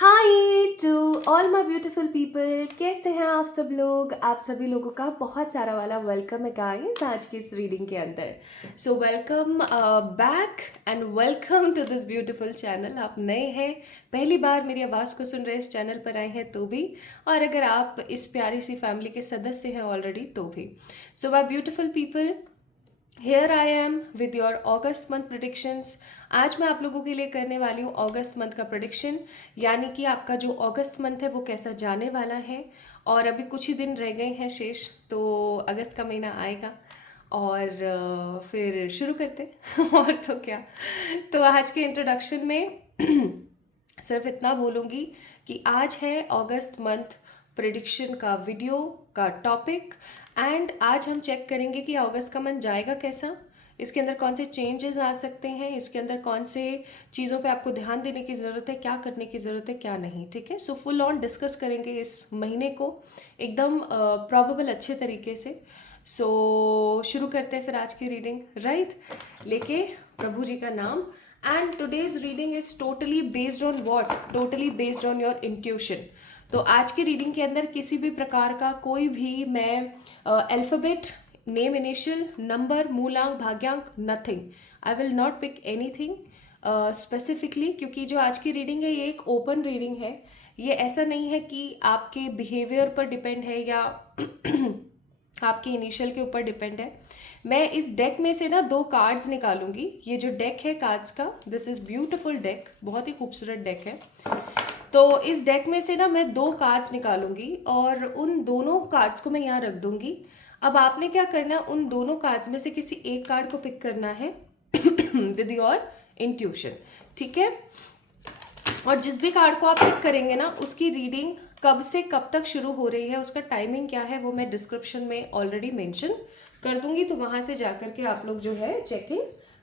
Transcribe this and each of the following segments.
Hi to all my beautiful people. कैसे हैं आप सब लोग? आप सभी लोगों का बहुत सारा वाला वेलकम है गाइस आज की इस रीडिंग के अंदर। So welcome back and welcome to this beautiful channel. आप नए हैं, पहली बार मेरी आवाज़ को सुन रहे इस चैनल पर आए हैं तो भी, और अगर आप इस प्यारी सी फैमिली के सदस्य हैं ऑलरेडी तो भी। So my beautiful people, here I am with your August month predictions. आज मैं आप लोगों के लिए करने वाली हूँ अगस्त मंथ का प्रिडिक्शन, यानी कि आपका जो अगस्त मंथ है वो कैसा जाने वाला है। और अभी कुछ ही दिन रह गए हैं शेष, तो अगस्त का महीना आएगा और फिर शुरू करते हैं। और तो क्या, तो आज के इंट्रोडक्शन में सिर्फ इतना बोलूँगी कि आज है अगस्त मंथ प्रिडिक्शन का वीडियो का टॉपिक, एंड आज हम चेक करेंगे कि अगस्त का मंथ जाएगा कैसा, इसके अंदर कौन से चेंजेस आ सकते हैं, इसके अंदर कौन से चीज़ों पे आपको ध्यान देने की ज़रूरत है, क्या करने की ज़रूरत है क्या नहीं। ठीक है, सो फुल ऑन डिस्कस करेंगे इस महीने को एकदम प्रॉबेबल अच्छे तरीके से। सो शुरू करते हैं फिर आज की रीडिंग, राइट, लेके प्रभु जी का नाम। And today's reading is totally based on what, totally based on your intuition. तो आज की रीडिंग के अंदर किसी भी प्रकार का कोई भी मैं अल्फ़ाबेट, नेम, इनिशियल, नंबर, मूलांक, भाग्यांक, nothing, I will not pick anything specifically, क्योंकि जो आज की रीडिंग है ये एक ओपन रीडिंग है। ये ऐसा नहीं है कि आपके बिहेवियर पर डिपेंड है या आपके इनिशियल के ऊपर डिपेंड है। मैं इस डेक में से ना दो कार्ड्स निकालूंगी। ये जो डेक है कार्ड्स का, दिस इज़ ब्यूटिफुल डेक, बहुत ही खूबसूरत डेक है। तो इस डेक में से ना मैं दो कार्ड्स निकालूंगी और उन दोनों कार्ड्स को मैं यहाँ रख दूंगी। अब आपने क्या करना है, उन दोनों कार्ड्स में से किसी एक कार्ड को पिक करना है विद योर इंट्यूशन, ठीक है। और जिस भी कार्ड को आप पिक करेंगे ना, उसकी रीडिंग कब से कब तक शुरू हो रही है, उसका टाइमिंग क्या है, वो मैं डिस्क्रिप्शन में ऑलरेडी मेंशन कर दूंगी, तो वहाँ से जाकर के आप लोग जो है चेक इन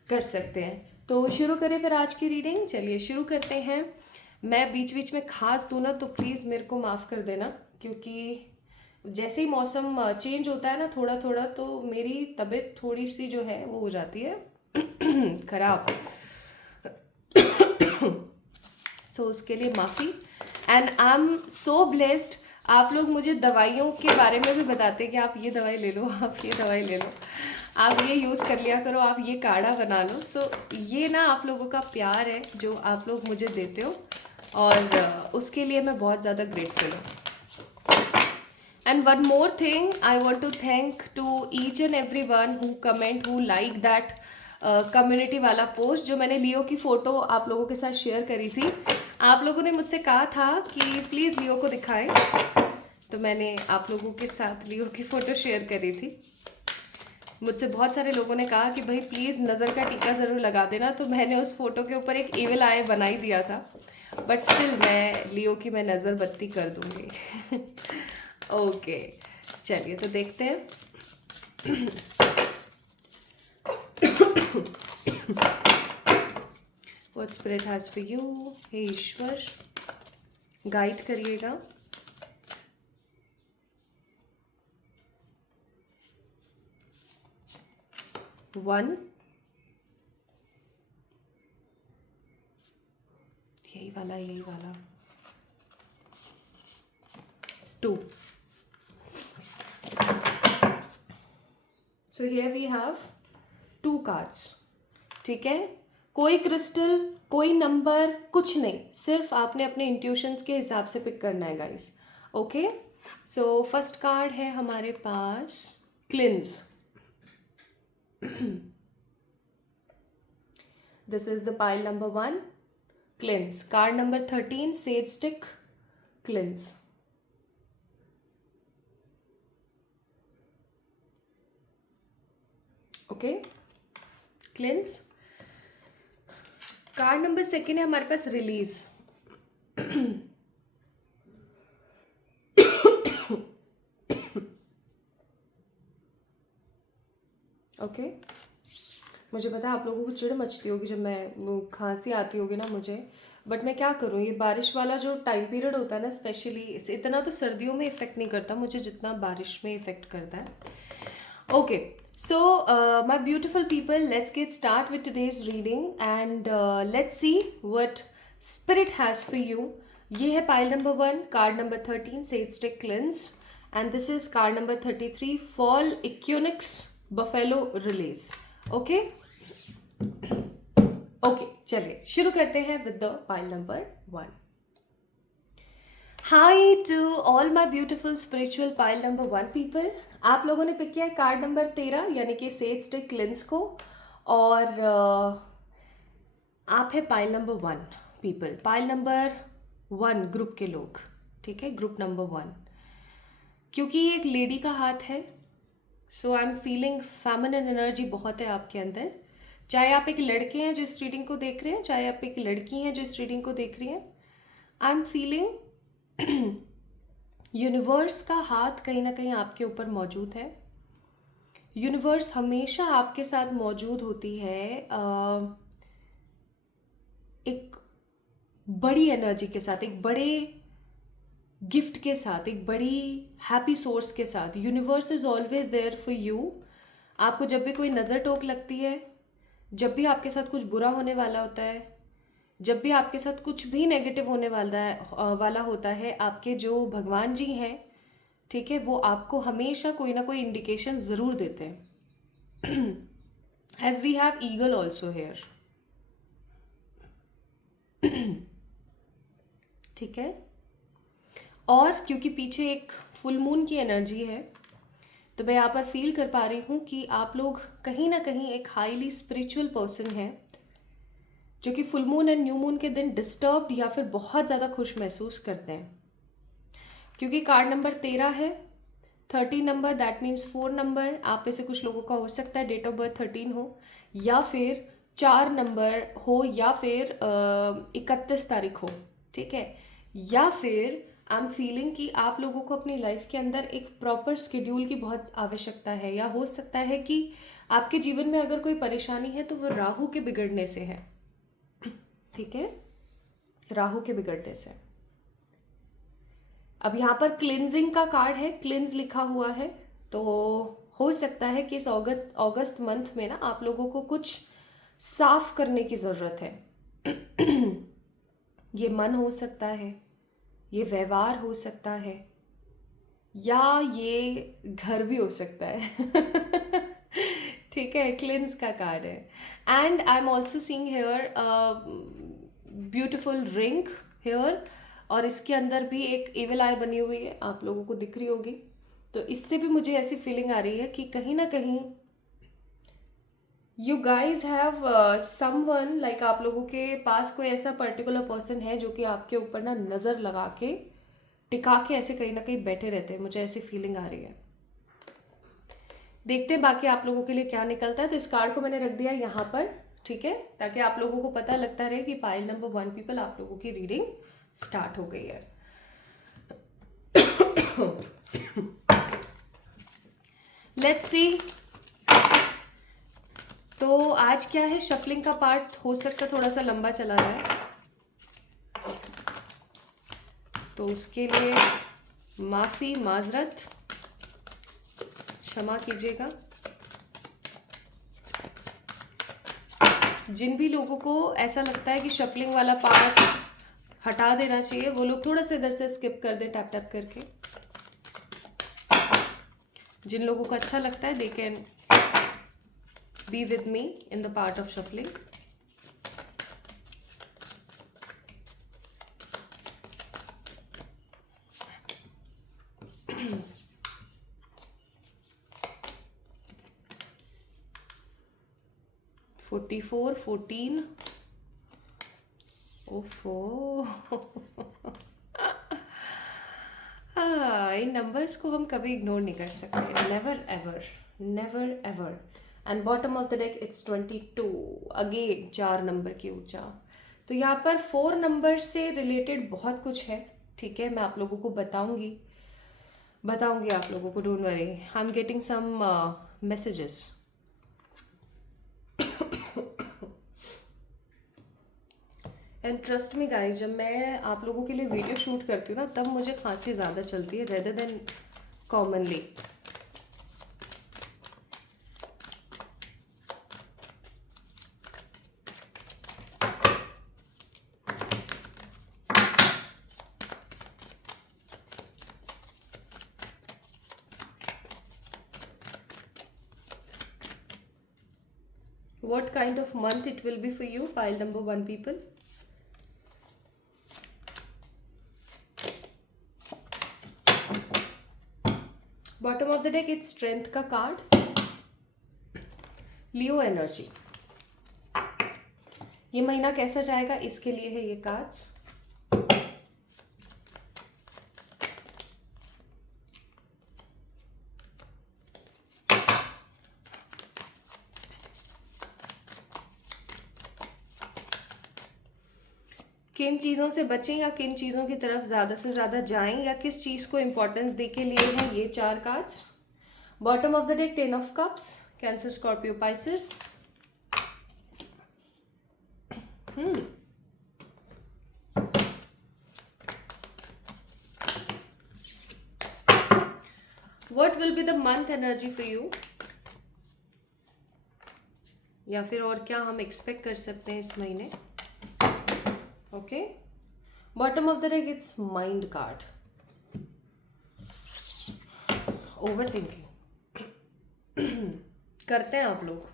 कर सकते हैं। तो शुरू करें फिर आज की रीडिंग, चलिए शुरू करते हैं। मैं बीच बीच में खास दूँ ना तो प्लीज़ मेरे को माफ़ कर देना, क्योंकि जैसे ही मौसम चेंज होता है ना थोड़ा थोड़ा, तो मेरी तबीयत थोड़ी सी जो है वो हो जाती है खराब। सो उसके लिए माफ़ी। And I am so blessed, आप लोग मुझे दवाइयों के बारे में भी बताते हैं कि आप ये दवाई ले लो, आप ये दवाई ले लो, आप ये यूज़ कर लिया करो, आप ये काढ़ा बना लो। सो ये ना आप लोगों का प्यार है जो आप लोग मुझे देते हो, और उसके लिए मैं बहुत ज़्यादा ग्रेटफुल हूँ। And one more thing, I want to thank to each and every one who comment, who like that community वाला पोस्ट जो मैंने लियो की फ़ोटो आप लोगों के साथ शेयर करी थी। आप लोगों ने मुझसे कहा था कि प्लीज़ लियो को दिखाएं, तो मैंने आप लोगों के साथ लियो की फ़ोटो शेयर करी थी। मुझसे बहुत सारे लोगों ने कहा कि भाई प्लीज़ नज़र का टीका ज़रूर लगा देना, तो मैंने उस फोटो के ऊपर एक इविल आई बना ही दिया था, बट स्टिल मैं लियो की मैं नज़र बत्ती कर दूँगी। ओके, चलिए तो देखते हैं। What spirit has for you? हे ईश्वर, गाइड करिएगा। वन, यही वाला, यही वाला। Two. So here we have two cards, ठीक है। कोई क्रिस्टल, कोई नंबर, कुछ नहीं, सिर्फ आपने अपने इंट्यूशंस के हिसाब से पिक करना है guys. Okay, so first card है हमारे पास cleanse. This is the pile number 1, cleanse. Card number 13, sage stick, cleanse. Okay, cleanse. Card number 2 है हमारे पास रिलीज। ओके, मुझे पता है आप लोगों को चिढ़ मचती होगी जब मैं खांसी आती होगी ना मुझे, बट मैं क्या करूँ, ये बारिश वाला जो टाइम पीरियड होता है ना स्पेशली, इतना तो सर्दियों में इफ़ेक्ट नहीं करता मुझे जितना बारिश में इफ़ेक्ट करता है। Okay, so my beautiful people, let's get start with today's reading, and let's see what spirit has for you ये है pile number 1, card number 13 sage stick cleanse, and this is card number 33 fall equinox buffalo release. Okay okay, चलिए शुरू करते हैं with the pile number 1। Hi to all my beautiful spiritual pile number 1 people. आप लोगों ने pick किया है card number 13 यानी कि सेज स्टिक क्लिंस को, और आप है pile number 1 people, pile number 1 group के लोग, ठीक है, ग्रुप नंबर 1। क्योंकि ये एक लेडी का हाथ है, so I am feeling feminine energy बहुत है आपके अंदर। चाहे आप एक लड़के हैं जो इस रीडिंग को देख रहे हैं, चाहे आप एक लड़की हैं जो इस रीडिंग को देख रही हैं, आई एम फीलिंग यूनिवर्स का हाथ कहीं ना कहीं आपके ऊपर मौजूद है। यूनिवर्स हमेशा आपके साथ मौजूद होती है एक बड़ी एनर्जी के साथ, एक बड़े गिफ्ट के साथ, एक बड़ी हैप्पी सोर्स के साथ। Universe is always there for you. आपको जब भी कोई नज़र टोक लगती है, जब भी आपके साथ कुछ बुरा होने वाला होता है, जब भी आपके साथ कुछ भी नेगेटिव होने वाला होता है, आपके जो भगवान जी हैं, ठीक है, वो आपको हमेशा कोई ना कोई इंडिकेशन ज़रूर देते हैं। As we have eagle also here, ठीक है। और क्योंकि पीछे एक फुल मून की एनर्जी है, तो मैं यहाँ पर फील कर पा रही हूँ कि आप लोग कहीं ना कहीं एक हाईली स्पिरिचुअल पर्सन हैं, जो कि full moon and new moon के दिन डिस्टर्ब्ड या फिर बहुत ज़्यादा खुश महसूस करते हैं। क्योंकि कार्ड नंबर 13 है, 30 नंबर, दैट मीन्स 4 नंबर आप में से कुछ लोगों का हो सकता है डेट ऑफ बर्थ 13 हो, या फिर 4 नंबर हो, या फिर 31 तारीख हो, ठीक है। या फिर आई एम फीलिंग कि आप लोगों को अपनी लाइफ के अंदर एक प्रॉपर शेड्यूल की बहुत आवश्यकता है, या हो सकता है कि आपके जीवन में अगर कोई परेशानी है तो वो राहु के बिगड़ने से है, ठीक है, राहु के बिगड़ने से। अब यहाँ पर क्लिनजिंग का कार्ड है, क्लिन्स लिखा हुआ है, तो हो सकता है कि इस अगस्त मंथ में ना आप लोगों को कुछ साफ करने की ज़रूरत है। ये मन हो सकता है, ये व्यवहार हो सकता है, या ये घर भी हो सकता है। ठीक है, क्लिन्स का कार्ड है। And I am also seeing here beautiful ring here, और इसके अंदर भी एक एविल आई बनी हुई है, आप लोगों को दिख रही होगी। तो इससे भी मुझे ऐसी फीलिंग आ रही है कि कहीं ना कहीं you guys have someone, like आप लोगों के पास कोई ऐसा पर्टिकुलर पर्सन है जो कि आपके ऊपर ना नज़र लगा के, टिका के ऐसे कहीं ना कहीं बैठे रहते हैं। मुझे ऐसी फीलिंग आ रही है। देखते हैं बाकी आप लोगों के लिए क्या निकलता है। तो इस कार्ड को मैंने रख दिया यहाँ पर, ठीक है, ताकि आप लोगों को पता लगता रहे कि पाइल नंबर 1 पीपल आप लोगों की रीडिंग स्टार्ट हो गई है। Let's see. तो आज क्या है, शफलिंग का पार्ट हो सकता है थोड़ा सा लंबा चला जाए, तो उसके लिए माफ़ी, माजरत, क्षमा कीजिएगा। जिन भी लोगों को ऐसा लगता है कि शफलिंग वाला पार्ट हटा देना चाहिए, वो लोग थोड़ा सा इधर से स्किप कर दें टैप टैप करके। जिन लोगों को अच्छा लगता है, they can be with me in the part of shuffling. Four 14। ओफो। हाँ, इन नंबर्स को हम कभी इग्नोर नहीं कर सकते, never ever, never ever. And bottom of the deck it's 22 again, 4 number की ऊंचा। तो यहाँ पर 4 नंबर से रिलेटेड बहुत कुछ है, ठीक है, मैं आप लोगों को बताऊंगी आप लोगों को, don't worry, I am getting some messages. And trust me guys, जब मैं आप लोगों के लिए वीडियो शूट करती हूँ ना, तब मुझे खांसी ज़्यादा चलती है rather than commonly. What kind of month it will be for you, pile number 1 people? Bottom of the deck, it's strength का कार्ड, लियो एनर्जी। ये महीना कैसा जाएगा इसके लिए है ये कार्ड्स। किन चीज़ों से बचें या किन चीज़ों की तरफ ज़्यादा से ज़्यादा जाएं या किस चीज़ को इम्पोर्टेंस दे के लिए हैं ये 4 cards. Bottom of the deck 10 of cups, cancer, Scorpio, Pisces. What will be the month energy for you? या फिर और क्या हम एक्सपेक्ट कर सकते हैं इस महीने। Okay, bottom of the deck it's mind card, over thinking करते हैं आप लोग।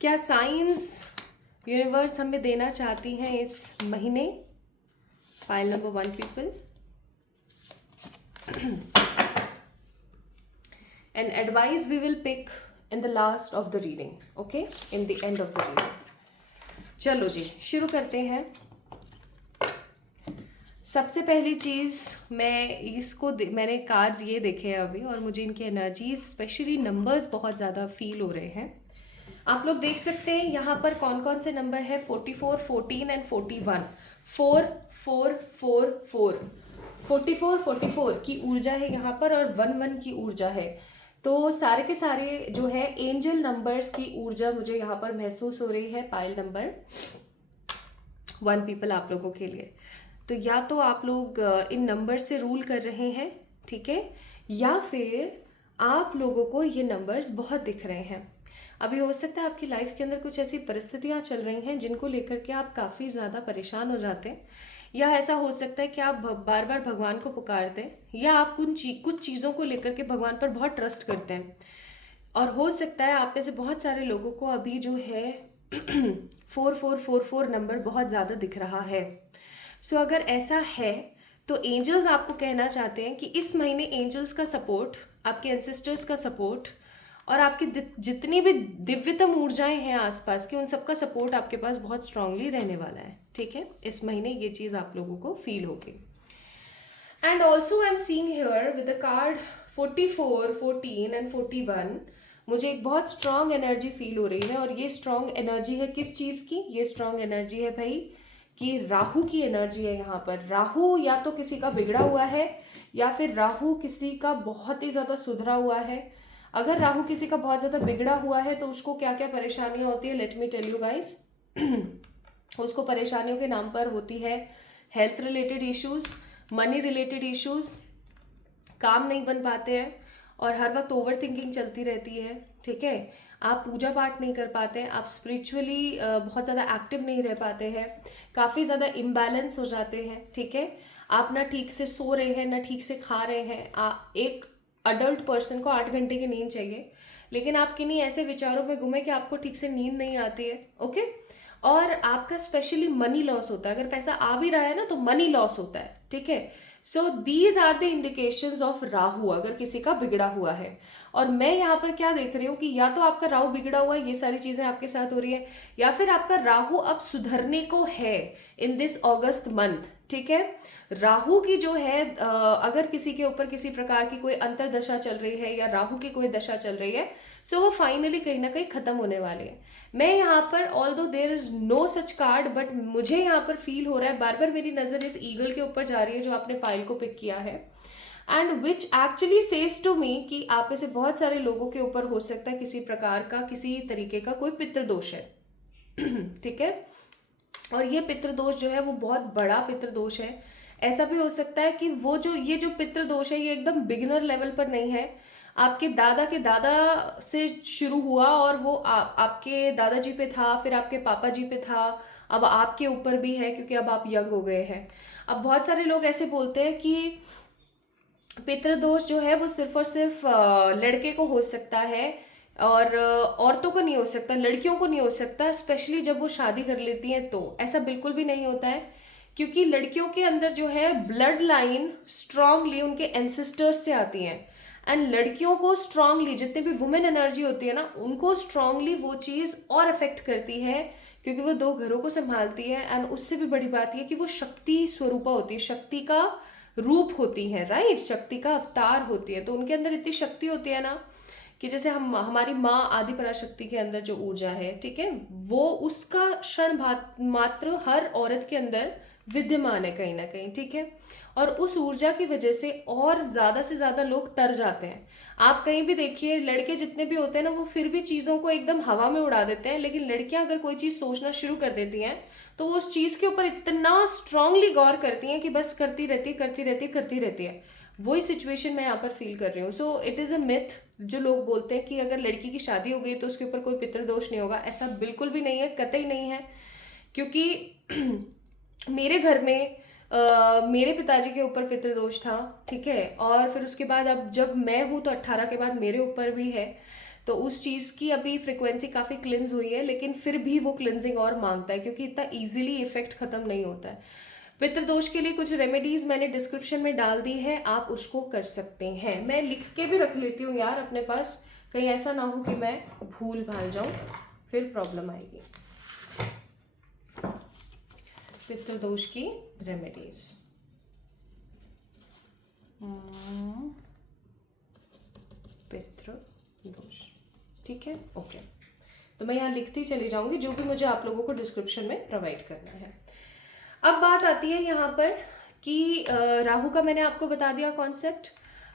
क्या साइंस यूनिवर्स हमें देना चाहती हैं इस महीने, file number 1 people. And advice we will pick in the last of the reading, okay, in the end of the reading। चलो जी शुरू करते हैं। सबसे पहली चीज़ मैंने कार्ड्स ये देखे हैं अभी और मुझे इनकी एनर्जीज स्पेशली नंबर्स बहुत ज़्यादा फील हो रहे हैं। आप लोग देख सकते हैं यहाँ पर कौन कौन से नंबर है, 44, 14 एंड 41। 4 4 4 4 44 44 की ऊर्जा है यहाँ पर और 1 1 की ऊर्जा है। तो सारे के सारे जो है एंजल नंबर्स की ऊर्जा मुझे यहाँ पर महसूस हो रही है पाइल नंबर 1 पीपल आप लोगों के लिए। तो या तो आप लोग इन नंबर से रूल कर रहे हैं, ठीक है, या फिर आप लोगों को ये नंबर्स बहुत दिख रहे हैं। अभी हो सकता है आपकी लाइफ के अंदर कुछ ऐसी परिस्थितियाँ चल रही हैं जिनको लेकर के आप काफ़ी ज़्यादा परेशान हो जाते हैं, या ऐसा हो सकता है कि आप बार बार भगवान को पुकारते हैं या आप कुछ चीज़ों को लेकर के भगवान पर बहुत ट्रस्ट करते हैं। और हो सकता है आप में से बहुत सारे लोगों को अभी जो है 4444 नंबर बहुत ज़्यादा दिख रहा है। सो अगर ऐसा है तो एंजल्स आपको कहना चाहते हैं कि इस महीने एंजल्स का सपोर्ट, आपके एंसेस्टर्स का सपोर्ट और आपकी जितनी भी दिव्यतम ऊर्जाएं हैं आसपास की, उन सबका सपोर्ट आपके पास बहुत स्ट्रांगली रहने वाला है, ठीक है। इस महीने ये चीज़ आप लोगों को फील होगी। And also I am seeing here with the card 44, 14 and 41 मुझे एक बहुत स्ट्रांग एनर्जी फील हो रही है। और ये स्ट्रांग एनर्जी है किस चीज़ की, ये स्ट्रांग एनर्जी है भाई कि राहु की एनर्जी है यहाँ पर। राहु या तो किसी का बिगड़ा हुआ है या फिर राहु किसी का बहुत ही ज़्यादा सुधरा हुआ है। अगर राहु किसी का बहुत ज़्यादा बिगड़ा हुआ है तो उसको क्या क्या परेशानियाँ होती है, let me tell you guys. उसको परेशानियों के नाम पर होती है health related issues, money related issues, काम नहीं बन पाते हैं और हर वक्त ओवर थिंकिंग चलती रहती है, ठीक है। आप पूजा पाठ नहीं कर पाते हैं, आप स्पिरिचुअली बहुत ज़्यादा एक्टिव नहीं रह पाते हैं, काफ़ी ज़्यादा इम्बैलेंस हो जाते हैं, ठीक है। आप ना ठीक से सो रहे हैं ना ठीक से खा रहे हैं। एक अडल्ट पर्सन को 8 घंटे की नींद चाहिए, लेकिन आप किन्हीं ऐसे विचारों में घूमे कि आपको ठीक से नींद नहीं आती है, ओके। और आपका स्पेशली मनी लॉस होता है, अगर पैसा आ भी रहा है ना तो मनी लॉस होता है, ठीक है। So these are the indications of Rahu अगर किसी का बिगड़ा हुआ है। और मैं यहाँ पर क्या देख रही हूँ कि या तो आपका राहु बिगड़ा हुआ है, ये सारी चीज़ें आपके साथ हो रही है, या फिर आपका राहु अब सुधरने को है इन दिस अगस्त मंथ, ठीक है। राहु की जो है अगर किसी के ऊपर किसी प्रकार की कोई अंतरदशा चल रही है या राहु की कोई दशा चल रही है, सो वो फाइनली कहीं ना कहीं खत्म होने वाली है। मैं यहाँ पर although there is no such card, but मुझे यहाँ पर फील हो रहा है, बार बार मेरी नज़र इस ईगल के ऊपर जा रही है जो आपने पाइल को पिक किया है, and which actually says to me कि आप में से बहुत सारे लोगों के ऊपर हो सकता है किसी प्रकार का किसी तरीके का कोई पितृदोष है, ठीक है। और ये पितृदोष जो है वो बहुत बड़ा पितृदोष है। ऐसा भी हो सकता है कि वो जो ये जो पितृदोष है ये एकदम बिगिनर लेवल पर नहीं है, आपके दादा के दादा से शुरू हुआ और वो आपके दादाजी पे था, फिर आपके पापा जी पे था, अब आपके ऊपर भी है क्योंकि अब आप यंग हो गए हैं। अब बहुत सारे लोग ऐसे बोलते हैं कि पितृदोष जो है वो सिर्फ और सिर्फ लड़के को हो सकता है, और औरतों को नहीं हो सकता, लड़कियों को नहीं हो सकता, स्पेशली जब वो शादी कर लेती हैं तो ऐसा बिल्कुल भी नहीं होता है। क्योंकि लड़कियों के अंदर जो है ब्लड लाइन स्ट्रांगली उनके एंसेस्टर्स से आती हैं, एंड लड़कियों को स्ट्रांगली जितने भी वुमेन एनर्जी होती है ना, उनको स्ट्रांगली वो चीज़ और अफेक्ट करती है, क्योंकि वो दो घरों को संभालती है। एंड उससे भी बड़ी बात यह कि वो शक्ति स्वरूपा होती है, शक्ति का रूप होती है, राइट, शक्ति का अवतार होती है। तो उनके अंदर इतनी शक्ति होती है ना कि जैसे हम हमारी माँ आदि पराशक्ति के अंदर जो ऊर्जा है, ठीक है, वो उसका क्षण मात्र हर औरत के अंदर विद्यमान है कहीं ना कहीं, ठीक है। और उस ऊर्जा की वजह से और ज़्यादा से ज़्यादा लोग तर जाते हैं। आप कहीं भी देखिए, लड़के जितने भी होते हैं ना, वो फिर भी चीज़ों को एकदम हवा में उड़ा देते हैं, लेकिन लड़कियां अगर कोई चीज़ सोचना शुरू कर देती हैं तो वो उस चीज़ के ऊपर इतना स्ट्रांगली गौर करती हैं कि बस करती रहती है, करती रहती है, करती रहती है। वही सिचुएशन मैं यहाँ पर फील कर रही हूँ। So it is a myth जो लोग बोलते हैं कि अगर लड़की की शादी हो गई तो उसके ऊपर कोई पितृदोष नहीं होगा। ऐसा बिल्कुल भी नहीं है, कतई नहीं है। क्योंकि मेरे घर में मेरे पिताजी के ऊपर पितृदोष था, ठीक है, और फिर उसके बाद अब जब मैं हूँ तो 18 के बाद मेरे ऊपर भी है। तो उस चीज़ की अभी फ्रिक्वेंसी काफ़ी क्लिनज हुई है, लेकिन फिर भी वो क्लिनजिंग और मांगता है, क्योंकि इतना इजीली इफेक्ट ख़त्म नहीं होता है। पितृदोष के लिए कुछ रेमेडीज मैंने डिस्क्रिप्शन में डाल दी है, आप उसको कर सकते हैं। मैं लिख के भी रख लेती हूँ यार अपने पास, कहीं ऐसा ना हो कि मैं भूल भाल जाऊँ, फिर प्रॉब्लम आएगी। पितृदोष की रेमेडीज, पितृदोष, ठीक है, ओके। तो मैं यहाँ लिखती चली जाऊंगी जो भी मुझे आप लोगों को डिस्क्रिप्शन में प्रोवाइड करना है। अब बात आती है यहाँ पर कि राहु का मैंने आपको बता दिया कॉन्सेप्ट,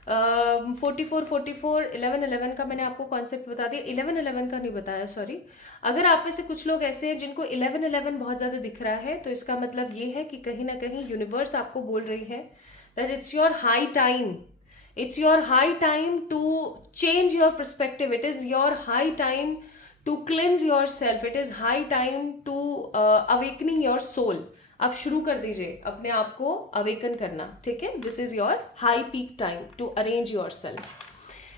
44 11 का मैंने आपको कॉन्सेप्ट बता दिया, 11 का नहीं बताया, सॉरी। अगर आप में से कुछ लोग ऐसे हैं जिनको 11 बहुत ज़्यादा दिख रहा है, तो इसका मतलब ये है कि कहीं ना कहीं यूनिवर्स आपको बोल रही है that it's your high time, it's your high time to change your perspective, it is your high time to cleanse yourself, it is high time to awakening your soul। आप शुरू कर दीजिए अपने आप को अवेकन करना, ठीक है। This is your high peak time to arrange your self.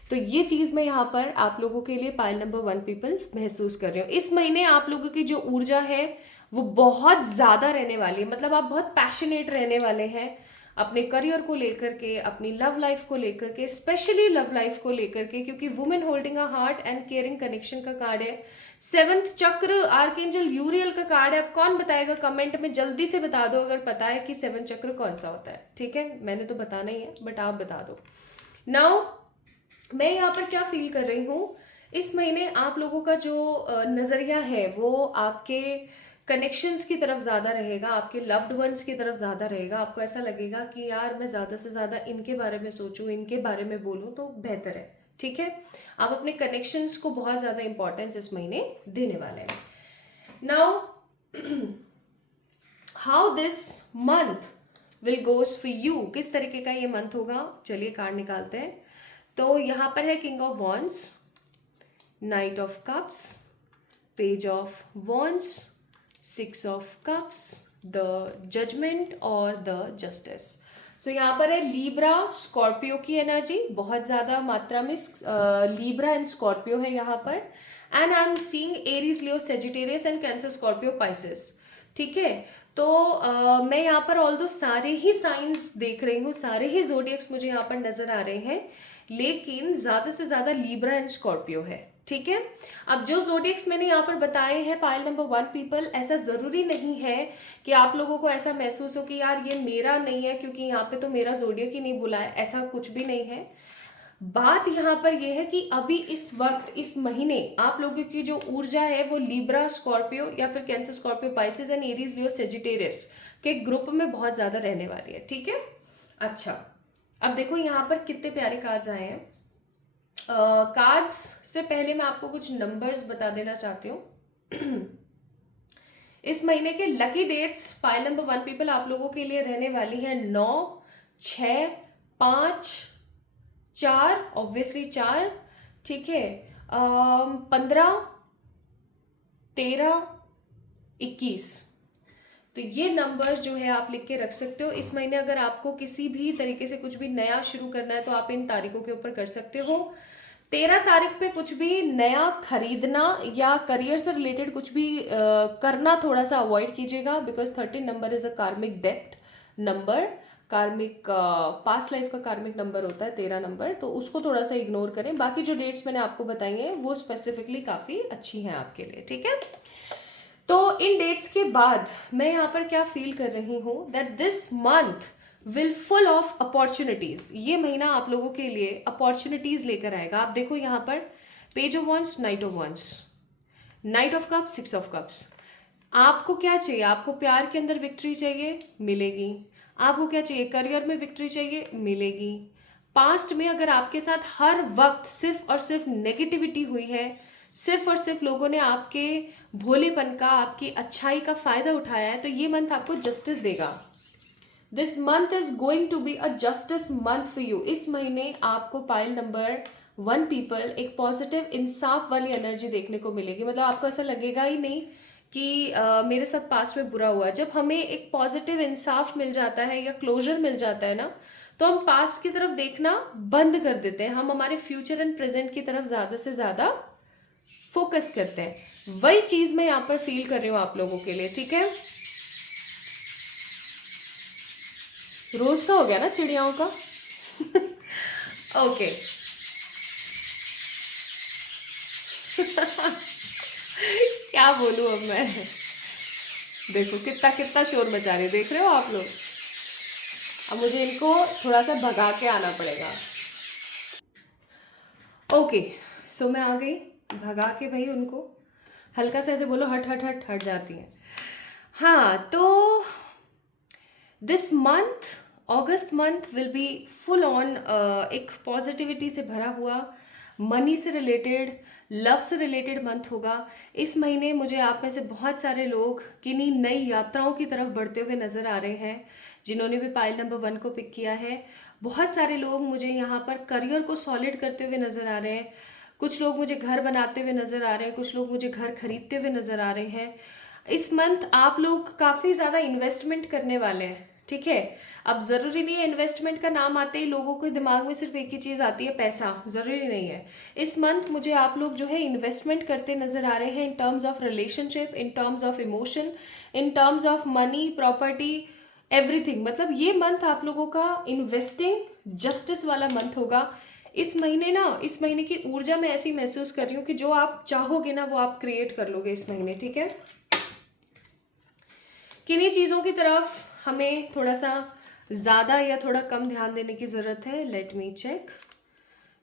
तो ये चीज़ मैं यहाँ पर आप लोगों के लिए पाइल नंबर 1 पीपल महसूस कर रही हूँ। इस महीने आप लोगों की जो ऊर्जा है वो बहुत ज़्यादा रहने वाली है, मतलब आप बहुत पैशनेट रहने वाले हैं अपने करियर को लेकर के, अपनी लव लाइफ को लेकर के, स्पेशली लव लाइफ को लेकर के, क्योंकि women holding a heart and caring connection का कार्ड है। 7th चक्र आर्कएंजल यूरियल का कार्ड है। अब कौन बताएगा, कमेंट में जल्दी से बता दो अगर पता है कि 7th चक्र कौन सा होता है, ठीक है। मैंने तो बताना ही है, बट आप बता दो। नाउ मैं यहाँ पर क्या फील कर रही हूँ, इस महीने आप लोगों का जो नज़रिया है वो आपके कनेक्शंस की तरफ ज़्यादा रहेगा, आपके लव्ड वंस की तरफ ज़्यादा रहेगा। आपको ऐसा लगेगा कि यार मैं ज़्यादा से ज़्यादा इनके बारे में सोचूं, इनके बारे में बोलूं तो बेहतर है, ठीक है। आप अपने कनेक्शंस को बहुत ज़्यादा इंपॉर्टेंस इस महीने देने वाले हैं। Now how this month will goes for you, किस तरीके का ये मंथ होगा, चलिए कार्ड निकालते हैं। तो यहाँ पर है king of wands, knight of cups, page of wands, 6 of cups, the judgement और द जस्टिस। सो यहाँ पर है लीब्रा स्कॉर्पियो की एनर्जी, बहुत ज़्यादा मात्रा में लीब्रा एंड स्कॉर्पियो है यहाँ पर। And I am seeing Aries, Leo, Sagittarius and cancer, Scorpio, Pisces, ठीक है। तो मैं यहाँ पर ऑल दो सारे ही साइंस देख रही हूँ, सारे ही जोडियक्स मुझे यहाँ पर नजर आ रहे हैं, लेकिन ज़्यादा से ज़्यादा लीब्रा एंड स्कॉर्पियो है, ठीक है। अब जो जोडियक्स मैंने यहाँ पर बताए हैं पाइल नंबर 1 पीपल, ऐसा ज़रूरी नहीं है कि आप लोगों को ऐसा महसूस हो कि यार ये मेरा नहीं है क्योंकि यहाँ पे तो मेरा जोडियक ही नहीं बुला है, ऐसा कुछ भी नहीं है। बात यहाँ पर यह है कि अभी इस वक्त इस महीने आप लोगों की जो ऊर्जा है वो लीब्रा स्कॉर्पियो या फिर cancer, Scorpio, Pisces and Aries, Leo, Sagittarius के ग्रुप में बहुत ज़्यादा रहने वाली है, ठीक है। अच्छा, अब देखो यहाँ पर कितने प्यारे कार्ड्स आए हैं। कार्ड्स से पहले मैं आपको कुछ नंबर्स बता देना चाहती हूँ। इस महीने के lucky dates file number 1 people आप लोगों के लिए रहने वाली है 9, 6, 5, 4, ऑब्वियसली 4, ठीक है, 15, 13, 21। तो तो ये नंबर्स जो है आप लिख के रख सकते हो। इस महीने अगर आपको किसी भी तरीके से कुछ भी नया शुरू करना है तो आप इन तारीखों के ऊपर कर सकते हो। 13 तारीख पे कुछ भी नया खरीदना या करियर से रिलेटेड कुछ भी करना थोड़ा सा अवॉइड कीजिएगा, बिकॉज 13 नंबर इज अ कार्मिक डेप्ट नंबर। कार्मिक पास्ट लाइफ का कार्मिक नंबर होता है 13 नंबर, तो उसको थोड़ा सा इग्नोर करें। बाकी जो डेट्स मैंने आपको बताई हैं वो स्पेसिफिकली काफ़ी अच्छी हैं आपके लिए, ठीक है। तो इन डेट्स के बाद मैं यहाँ पर क्या फील कर रही हूँ, that this month will full of opportunities. ये महीना आप लोगों के लिए अपॉर्चुनिटीज लेकर आएगा। आप देखो यहाँ पर page of wands, knight of wands, knight of cups, six of cups. आपको क्या चाहिए? आपको प्यार के अंदर विक्ट्री चाहिए, मिलेगी। आपको क्या चाहिए? करियर में विक्ट्री चाहिए, मिलेगी। पास्ट में अगर आपके साथ हर वक्त सिर्फ और सिर्फ नेगेटिविटी हुई है, सिर्फ और सिर्फ लोगों ने आपके भोलेपन का, आपकी अच्छाई का फायदा उठाया है, तो ये मंथ आपको जस्टिस देगा। This month is going to be a justice month for you. इस महीने आपको पाइल नंबर 1 पीपल एक पॉजिटिव इंसाफ वाली एनर्जी देखने को मिलेगी। मतलब आपको ऐसा लगेगा ही नहीं कि मेरे साथ पास्ट में बुरा हुआ। जब हमें एक पॉजिटिव इंसाफ मिल जाता है या क्लोजर मिल जाता है ना, तो हम पास्ट की तरफ देखना बंद कर देते हैं। हम हमारे फ्यूचर एंड प्रेजेंट की तरफ ज़्यादा से ज़्यादा फोकस करते हैं। वही चीज़ मैं यहाँ पर फील कर रही हूँ आप लोगों के लिए, ठीक है। रोज का हो गया ना चिड़ियाओं का। ओके। क्या बोलूं अब मैं। देखो कितना कितना शोर मचा रही, देख रहे हो आप लोग। अब मुझे इनको थोड़ा सा भगा के आना पड़ेगा। ओके, सो मैं आ गई भगा के। भाई उनको हल्का सा ऐसे बोलो, हट हट हट हट जाती हैं। हाँ, तो this month, August month will be full on एक पॉजिटिविटी से भरा हुआ, मनी से रिलेटेड, लव से रिलेटेड मंथ होगा। इस महीने मुझे आप में से बहुत सारे लोग किन्हीं नई यात्राओं की तरफ बढ़ते हुए नज़र आ रहे हैं, जिन्होंने भी पाइल नंबर 1 को पिक किया है। बहुत सारे लोग मुझे यहाँ पर करियर को सॉलिड करते हुए नज़र आ रहे हैं। कुछ लोग मुझे घर बनाते हुए नज़र आ रहे हैं, कुछ लोग मुझे घर खरीदते हुए नज़र आ रहे हैं। इस मंथ आप लोग काफ़ी ज़्यादा इन्वेस्टमेंट करने वाले हैं, ठीक है। अब ज़रूरी नहीं है, इन्वेस्टमेंट का नाम आते ही लोगों के दिमाग में सिर्फ एक ही चीज़ आती है, पैसा। ज़रूरी नहीं है। इस मंथ मुझे आप लोग जो है इन्वेस्टमेंट करते नज़र आ रहे हैं, in terms of relationship, in terms of emotion, in terms of money, property, everything. मतलब ये मंथ आप लोगों का इन्वेस्टिंग जस्टिस वाला मंथ होगा। इस महीने ना, इस महीने की ऊर्जा मैं ऐसी महसूस कर रही हूँ कि जो आप चाहोगे ना वो आप क्रिएट कर लोगे इस महीने, ठीक है। किन्हीं चीज़ों की तरफ हमें थोड़ा सा ज़्यादा या थोड़ा कम ध्यान देने की ज़रूरत है। Let me check.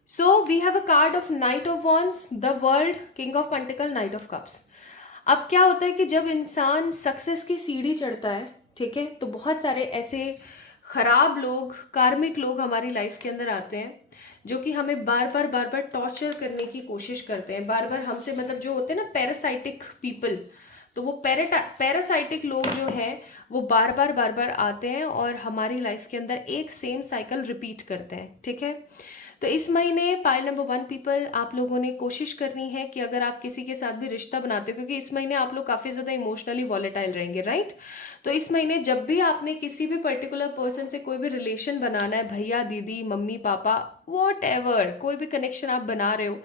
So we have a card of knight of wands, the world, king of pentacle, knight of cups. अब क्या होता है कि जब इंसान सक्सेस की सीढ़ी चढ़ता है, ठीक है, तो बहुत सारे ऐसे खराब लोग, कार्मिक लोग हमारी लाइफ के अंदर आते हैं, जो कि हमें बार बार टॉर्चर करने की कोशिश करते हैं। बार बार हमसे, मतलब जो होते हैं ना पैरासाइटिक पीपल, तो वो पैरासाइटिक लोग जो हैं वो बार बार आते हैं और हमारी लाइफ के अंदर एक सेम साइकिल रिपीट करते हैं, ठीक है। तो इस महीने पाइल नंबर 1 पीपल, आप लोगों ने कोशिश करनी है कि अगर आप किसी के साथ भी रिश्ता बनाते हो, क्योंकि इस महीने आप लोग काफ़ी ज़्यादा इमोशनली वॉलेटाइल रहेंगे, राइट। तो इस महीने जब भी आपने किसी भी पर्टिकुलर पर्सन से कोई भी रिलेशन बनाना है, भैया दीदी, मम्मी पापा, वॉट एवर, कोई भी कनेक्शन आप बना रहे हो,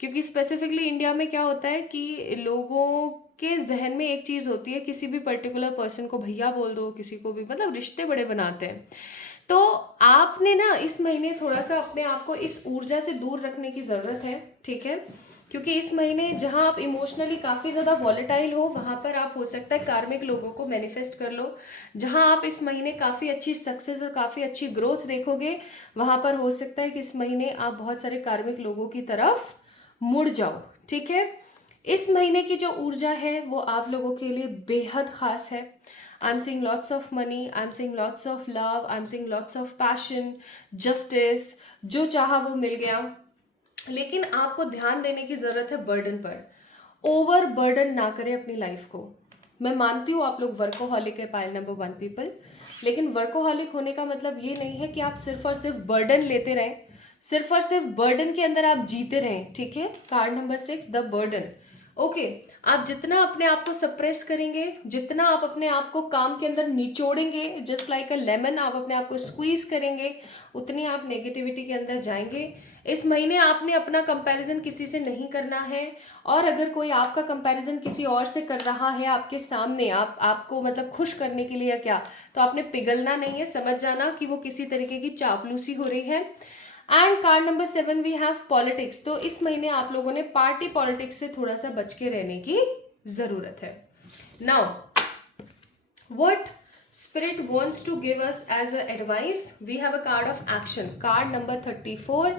क्योंकि स्पेसिफिकली इंडिया में क्या होता है कि लोगों के जहन में एक चीज़ होती है, किसी भी पर्टिकुलर पर्सन को भैया बोल दो, किसी को भी, मतलब रिश्ते बड़े बनाते हैं। तो आपने ना इस महीने थोड़ा सा अपने आप को इस ऊर्जा से दूर रखने की ज़रूरत है, ठीक है। क्योंकि इस महीने जहाँ आप इमोशनली काफ़ी ज़्यादा वॉलेटाइल हो, वहाँ पर आप हो सकता है कार्मिक लोगों को मैनिफेस्ट कर लो। जहाँ आप इस महीने काफ़ी अच्छी सक्सेस और काफ़ी अच्छी ग्रोथ देखोगे, वहाँ पर हो सकता है कि इस महीने आप बहुत सारे कार्मिक लोगों की तरफ मुड़ जाओ, ठीक है। इस महीने की जो ऊर्जा है वो आप लोगों के लिए बेहद खास है। आई am seeing lots of money, I am seeing lots of love, I am seeing lots of passion, justice, जो चाहा वो मिल गया। लेकिन आपको ध्यान देने की ज़रूरत है बर्डन पर। ओवर बर्डन ना करें अपनी लाइफ को। मैं मानती हूँ आप लोग वर्कोहॉलिक है, पाइल नंबर 1 पीपल, लेकिन वर्कोहॉलिक होने का मतलब ये नहीं है कि आप सिर्फ और सिर्फ बर्डन लेते रहें, सिर्फ और सिर्फ बर्डन के अंदर आप जीते रहें, ठीक है। Card number 6, the burden. Okay आप जितना अपने आप को सप्रेस करेंगे, जितना आप अपने आप को काम के अंदर निचोड़ेंगे, जस्ट लाइक अ लेमन आप अपने आप को स्क्वीज करेंगे, उतनी आप नेगेटिविटी के अंदर जाएंगे। इस महीने आपने अपना कंपैरिजन किसी से नहीं करना है, और अगर कोई आपका कंपैरिजन किसी और से कर रहा है आपके सामने, आपको मतलब खुश करने के लिए या क्या, तो आपने पिघलना नहीं है, समझ जाना कि वो किसी तरीके की चापलूसी हो रही है। And card number 7 we have politics. तो इस महीने आप लोगों ने पार्टी पॉलिटिक्स से थोड़ा सा बच के रहने की जरूरत है। Now what spirit wants to give us as a advice, we have a card of action, card number 34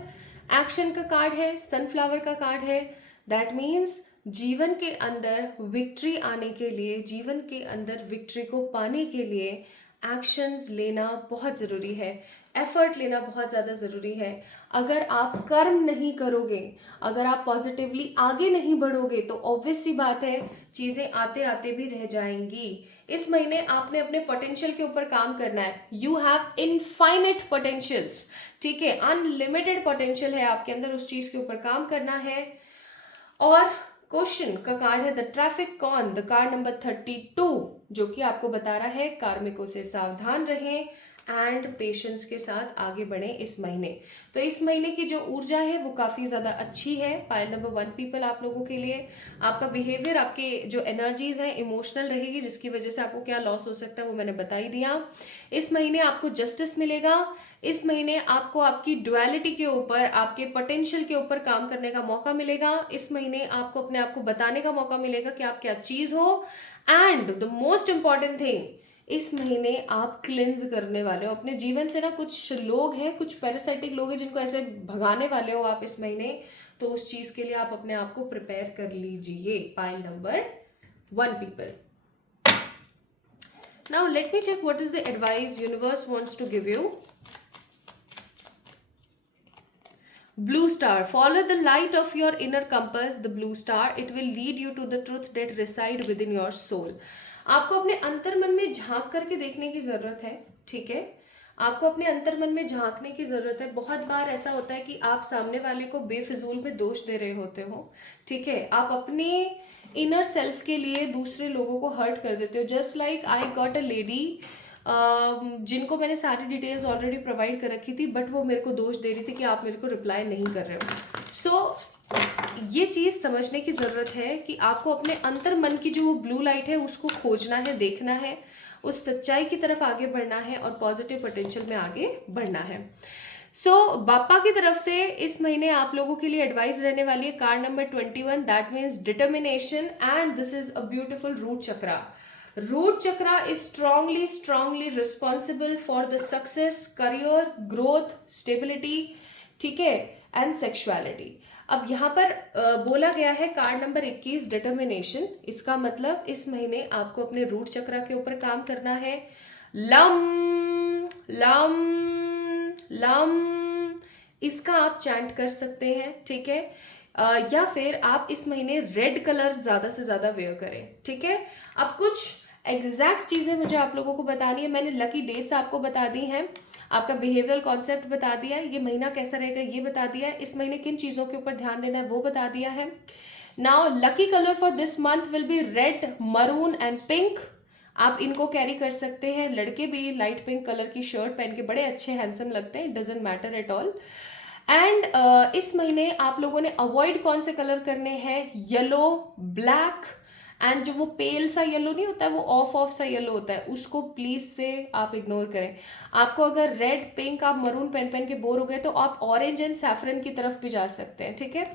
action का कार्ड है, सनफ्लावर का कार्ड है। दैट मीन्स जीवन के अंदर विक्ट्री आने के लिए, जीवन के अंदर विक्ट्री को पाने के लिए एक्शंस लेना बहुत ज़रूरी है, एफर्ट लेना बहुत ज़्यादा ज़रूरी है। अगर आप कर्म नहीं करोगे, अगर आप पॉजिटिवली आगे नहीं बढ़ोगे, तो ऑब्वियस सी बात है चीज़ें आते आते भी रह जाएंगी। इस महीने आपने अपने पोटेंशियल के ऊपर काम करना है। यू हैव इनफाइनाइट पोटेंशियल्स, ठीक है, अनलिमिटेड पोटेंशियल है आपके अंदर, उस चीज़ के ऊपर काम करना है। और क्वेश्चन का कार्ड है the traffic cone, the card number 32, जो कि आपको बता रहा है कार्मिकों से सावधान रहें एंड पेशेंस के साथ आगे बढ़ें इस महीने। तो इस महीने की जो ऊर्जा है वो काफ़ी ज़्यादा अच्छी है। पाइल नंबर 1 पीपल आप लोगों के लिए आपका बिहेवियर, आपके जो एनर्जीज हैं इमोशनल रहेगी, जिसकी वजह से आपको क्या लॉस हो सकता है वो मैंने बता ही दिया। इस महीने आपको जस्टिस मिलेगा। इस महीने आपको आपकी डुअलिटी के ऊपर, आपके पोटेंशियल के ऊपर काम करने का मौका मिलेगा। इस महीने आपको अपने आप को बताने का मौका मिलेगा कि आप क्या चीज़ हो। And the most important thing, इस महीने आप क्लिंज करने वाले हो अपने जीवन से ना। कुछ लोग हैं, कुछ पैरासाइटिक लोग हैं जिनको ऐसे भगाने वाले हो आप इस महीने, तो उस चीज़ के लिए आप अपने आप को प्रिपेयर कर लीजिए। Pile number 1 people. Now let me check what is the advice universe wants to give you. Blue star, follow the light of your inner compass, the blue star, it will lead you to the truth that reside within your soul. आपको अपने अंतर मन में झांक करके देखने की जरूरत है, ठीक है, आपको अपने अंतर मन में झांकने की जरूरत है। बहुत बार ऐसा होता है कि आप सामने वाले को बेफिजूल में दोष दे रहे होते हो, ठीक है, आप अपने इनर सेल्फ के लिए दूसरे लोगों को हर्ट कर देते हो। Just like I got a lady जिनको मैंने सारी डिटेल्स ऑलरेडी प्रोवाइड कर रखी थी, बट वो मेरे को दोष दे रही थी कि आप मेरे को रिप्लाई नहीं कर रहे हो। सो ये चीज़ समझने की ज़रूरत है कि आपको अपने अंतर मन की जो वो ब्लू लाइट है उसको खोजना है, देखना है, उस सच्चाई की तरफ आगे बढ़ना है और पॉजिटिव पोटेंशियल में आगे बढ़ना है। सो बापा की तरफ से इस महीने आप लोगों के लिए एडवाइस रहने वाली है card number 21, that means determination, and this is a beautiful root chakra. Root chakra is strongly responsible for the success, career, growth, stability, ठीक है, एंड सेक्सुअलिटी। अब यहाँ पर बोला गया है कार्ड नंबर 21 डिटर्मिनेशन। इसका मतलब इस महीने आपको अपने रूट चक्रा के ऊपर काम करना है। लम लम लम, इसका आप चैंट कर सकते हैं, ठीक है, या फिर आप इस महीने रेड कलर ज़्यादा से ज़्यादा वेयर करें, ठीक है। अब कुछ एग्जैक्ट चीज़ें मुझे आप लोगों को बतानी है। मैंने लकी डेट्स आपको बता दी हैं, आपका बिहेवियरल कॉन्सेप्ट बता दिया है, ये महीना कैसा रहेगा ये बता दिया है, इस महीने किन चीज़ों के ऊपर ध्यान देना है वो बता दिया है। Now lucky colour for this month will be red, maroon and pink. आप इनको कैरी कर सकते हैं। लड़के भी लाइट पिंक कलर की शर्ट पहन के बड़े अच्छे हैंडसम लगते हैं, it doesn't matter at all. And इस महीने आप लोगों ने अवॉइड कौन से कलर करने हैं, येलो, ब्लैक, एंड जो वो पेल सा येलो नहीं होता है, वो ऑफ सा येलो होता है, उसको प्लीज से आप इग्नोर करें। आपको अगर रेड, पिंक, आप मरून पहन के बोर हो गए तो आप ऑरेंज एंड सैफरन की तरफ भी जा सकते हैं, ठीक है।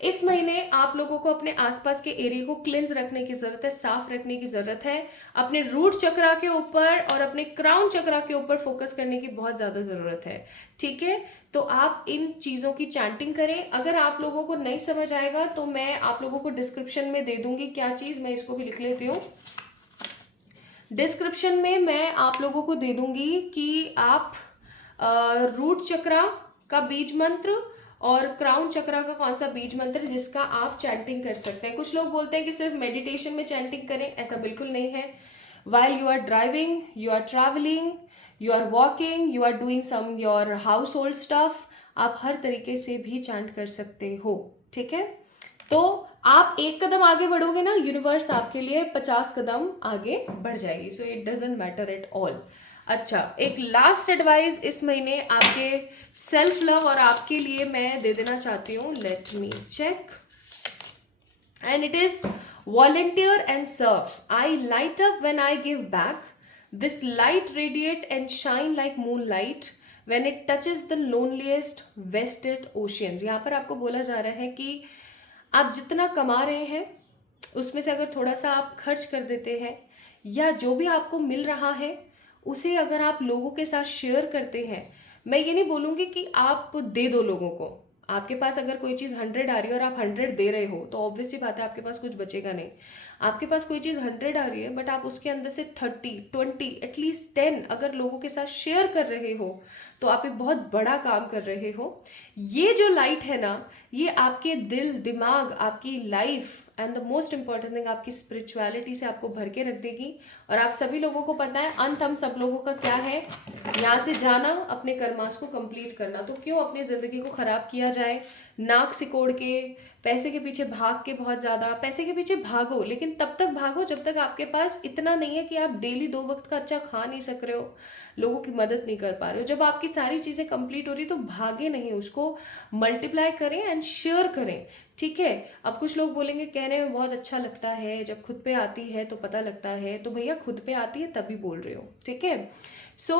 इस महीने आप लोगों को अपने आसपास के एरिया को क्लिंज रखने की जरूरत है, साफ रखने की जरूरत है। अपने रूट चक्रा के ऊपर और अपने क्राउन चक्रा के ऊपर फोकस करने की बहुत ज्यादा जरूरत है, ठीक है। तो आप इन चीजों की चैंटिंग करें। अगर आप लोगों को नहीं समझ आएगा तो मैं आप लोगों को डिस्क्रिप्शन में दे दूंगी क्या चीज, मैं इसको भी लिख लेती हूँ। डिस्क्रिप्शन में मैं आप लोगों को दे दूंगी कि आप रूट चक्रा का बीज मंत्र और क्राउन चक्रा का कौन सा बीज मंत्र जिसका आप चैंटिंग कर सकते हैं। कुछ लोग बोलते हैं कि सिर्फ मेडिटेशन में चैंटिंग करें, ऐसा बिल्कुल नहीं है। While you are driving, you are travelling, you are walking, you are doing some your household stuff, आप हर तरीके से भी चैंट कर सकते हो, ठीक है। तो आप एक कदम आगे बढ़ोगे ना, यूनिवर्स आपके लिए 50 कदम आगे बढ़ जाएगी. So it doesn't matter at all. अच्छा, एक लास्ट एडवाइस इस महीने आपके सेल्फ लव और आपके लिए मैं दे देना चाहती हूँ. Let me check. And it is volunteer and serve. I light up when I give back. This light radiate and shine like moonlight when it touches the loneliest vested oceans. यहाँ पर आपको बोला जा रहा है कि आप जितना कमा रहे हैं उसमें से अगर थोड़ा सा आप खर्च कर देते हैं, या जो भी आपको मिल रहा है उसे अगर आप लोगों के साथ शेयर करते हैं. मैं ये नहीं बोलूँगी कि आप दे दो लोगों को. आपके पास अगर कोई चीज़ 100 आ रही है और आप 100 दे रहे हो तो ऑब्वियसली बात है आपके पास कुछ बचेगा नहीं. आपके पास कोई चीज़ 100 आ रही है बट आप उसके अंदर से 30, 20, एटलीस्ट 10 अगर लोगों के साथ शेयर कर रहे हो तो आप एक बहुत बड़ा काम कर रहे हो. ये जो लाइट है ना, ये आपके दिल, दिमाग, आपकी life and the most important thing आपकी स्पिरिचुअलिटी से आपको भर के रख देगी. और आप सभी लोगों को पता है अंत हम सब लोगों का क्या है, यहाँ से जाना, अपने कर्मास को कंप्लीट करना. तो क्यों अपनी ज़िंदगी को ख़राब किया जाए नाक सिकोड़ के, पैसे के पीछे भाग के. बहुत ज़्यादा पैसे के पीछे भागो, लेकिन तब तक भागो जब तक आपके पास इतना नहीं है कि आप डेली 2 वक्त का अच्छा खा नहीं सक रहे हो, लोगों की मदद नहीं कर पा रहे हो. जब आपकी सारी चीज़ें कंप्लीट हो रही तो भागे नहीं, उसको मल्टीप्लाई करें एंड शेयर करें. ठीक है. अब कुछ लोग बोलेंगे कहने में बहुत अच्छा लगता है, जब खुद पे आती है तो पता लगता है. तो भैया खुद पे आती है तभी बोल रहे हो. ठीक है. सो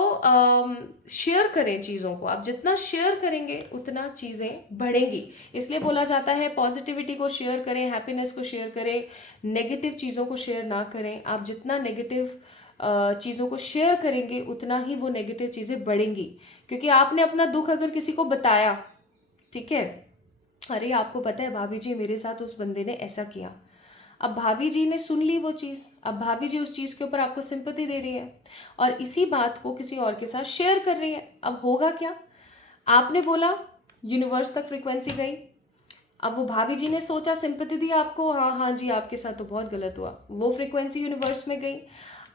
शेयर करें चीज़ों को. आप जितना शेयर करेंगे उतना चीज़ें बढ़ेंगी. इसलिए बोला जाता है पॉजिटिविटी को शेयर करें, हैप्पीनेस को शेयर करें, नेगेटिव चीज़ों को शेयर ना करें. आप जितना नेगेटिव चीज़ों को शेयर करेंगे उतना ही वो नेगेटिव चीज़ें बढ़ेंगी. क्योंकि आपने अपना दुख अगर किसी को बताया, ठीक है, अरे आपको पता है भाभी जी मेरे साथ उस बंदे ने ऐसा किया. अब भाभी जी ने सुन ली वो चीज़, अब भाभी जी उस चीज़ के ऊपर आपको सिंपैथी दे रही है और इसी बात को किसी और के साथ शेयर कर रही है. अब होगा क्या, आपने बोला यूनिवर्स तक फ्रीक्वेंसी गई. अब वो भाभी जी ने सोचा, सिंपैथी दी आपको, हाँ हाँ जी आपके साथ तो बहुत गलत हुआ, वो फ्रीक्वेंसी यूनिवर्स में गई.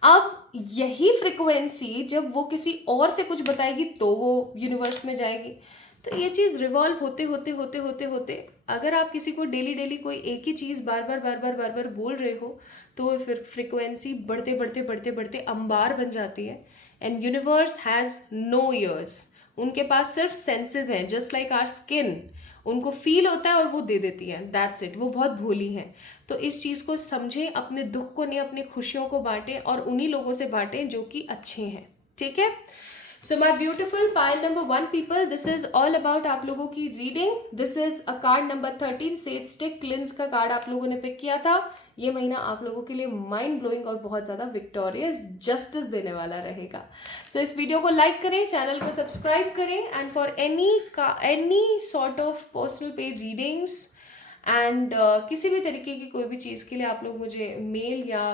अब यही फ्रीक्वेंसी जब वो किसी और से कुछ बताएगी तो वो यूनिवर्स में जाएगी. तो ये चीज़ रिवॉल्व होते होते होते होते होते अगर आप किसी को डेली डेली कोई एक ही चीज़ बार बार बार बार बार बार बोल रहे हो तो वो फिर फ्रिक्वेंसी बढ़ते बढ़ते बढ़ते बढ़ते अंबार बन जाती है. And universe has no ears. उनके पास सिर्फ सेंसेस हैं, जस्ट लाइक आवर स्किन. उनको फील होता है और वो दे देती है, दैट्स इट. वो बहुत भोली हैं. तो इस चीज़ को समझें, अपने दुख को नहीं अपनी खुशियों को बांटें और उन्हीं लोगों से बांटें जो कि अच्छे हैं. ठीक है. So my beautiful pile number 1 people, this is all about आप लोगों की reading. This is a card number 13, Sage Stick Cleanse का कार्ड आप लोगों ने पिक किया था. ये महीना आप लोगों के लिए माइंड ब्लोइंग और बहुत ज़्यादा विक्टोरियस जस्टिस देने वाला रहेगा. सो इस वीडियो को लाइक करें, चैनल को सब्सक्राइब करें and for any sort of personal paid readings and किसी भी तरीके की कोई भी चीज़ के लिए आप लोग मुझे मेल या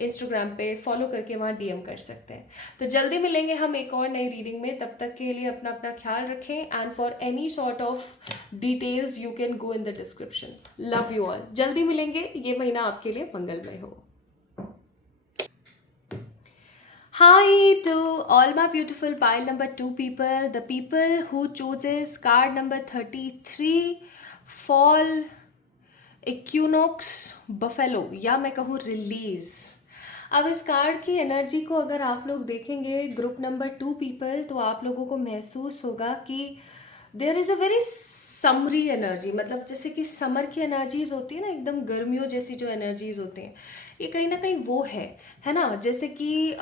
इंस्टाग्राम पे फॉलो करके वहाँ डीएम कर सकते हैं. तो जल्दी मिलेंगे हम एक और नई रीडिंग में. तब तक के लिए अपना अपना ख्याल रखें and for any sort of details you can go in the description. Love you all. जल्दी मिलेंगे. ये महीना आपके लिए मंगलमय हो. Hi to all my beautiful pile number 2 people, the people who chooses card number 33, fall equinox buffalo, या मैं कहूँ रिलीज. अब इस कार्ड की एनर्जी को अगर आप लोग देखेंगे ग्रुप नंबर 2 पीपल, तो आप लोगों को महसूस होगा कि there is a very summary energy. मतलब जैसे कि समर की एनर्जीज होती है ना, एकदम गर्मियों जैसी जो एनर्जीज होती हैं, ये कहीं ना कहीं वो है ना. जैसे कि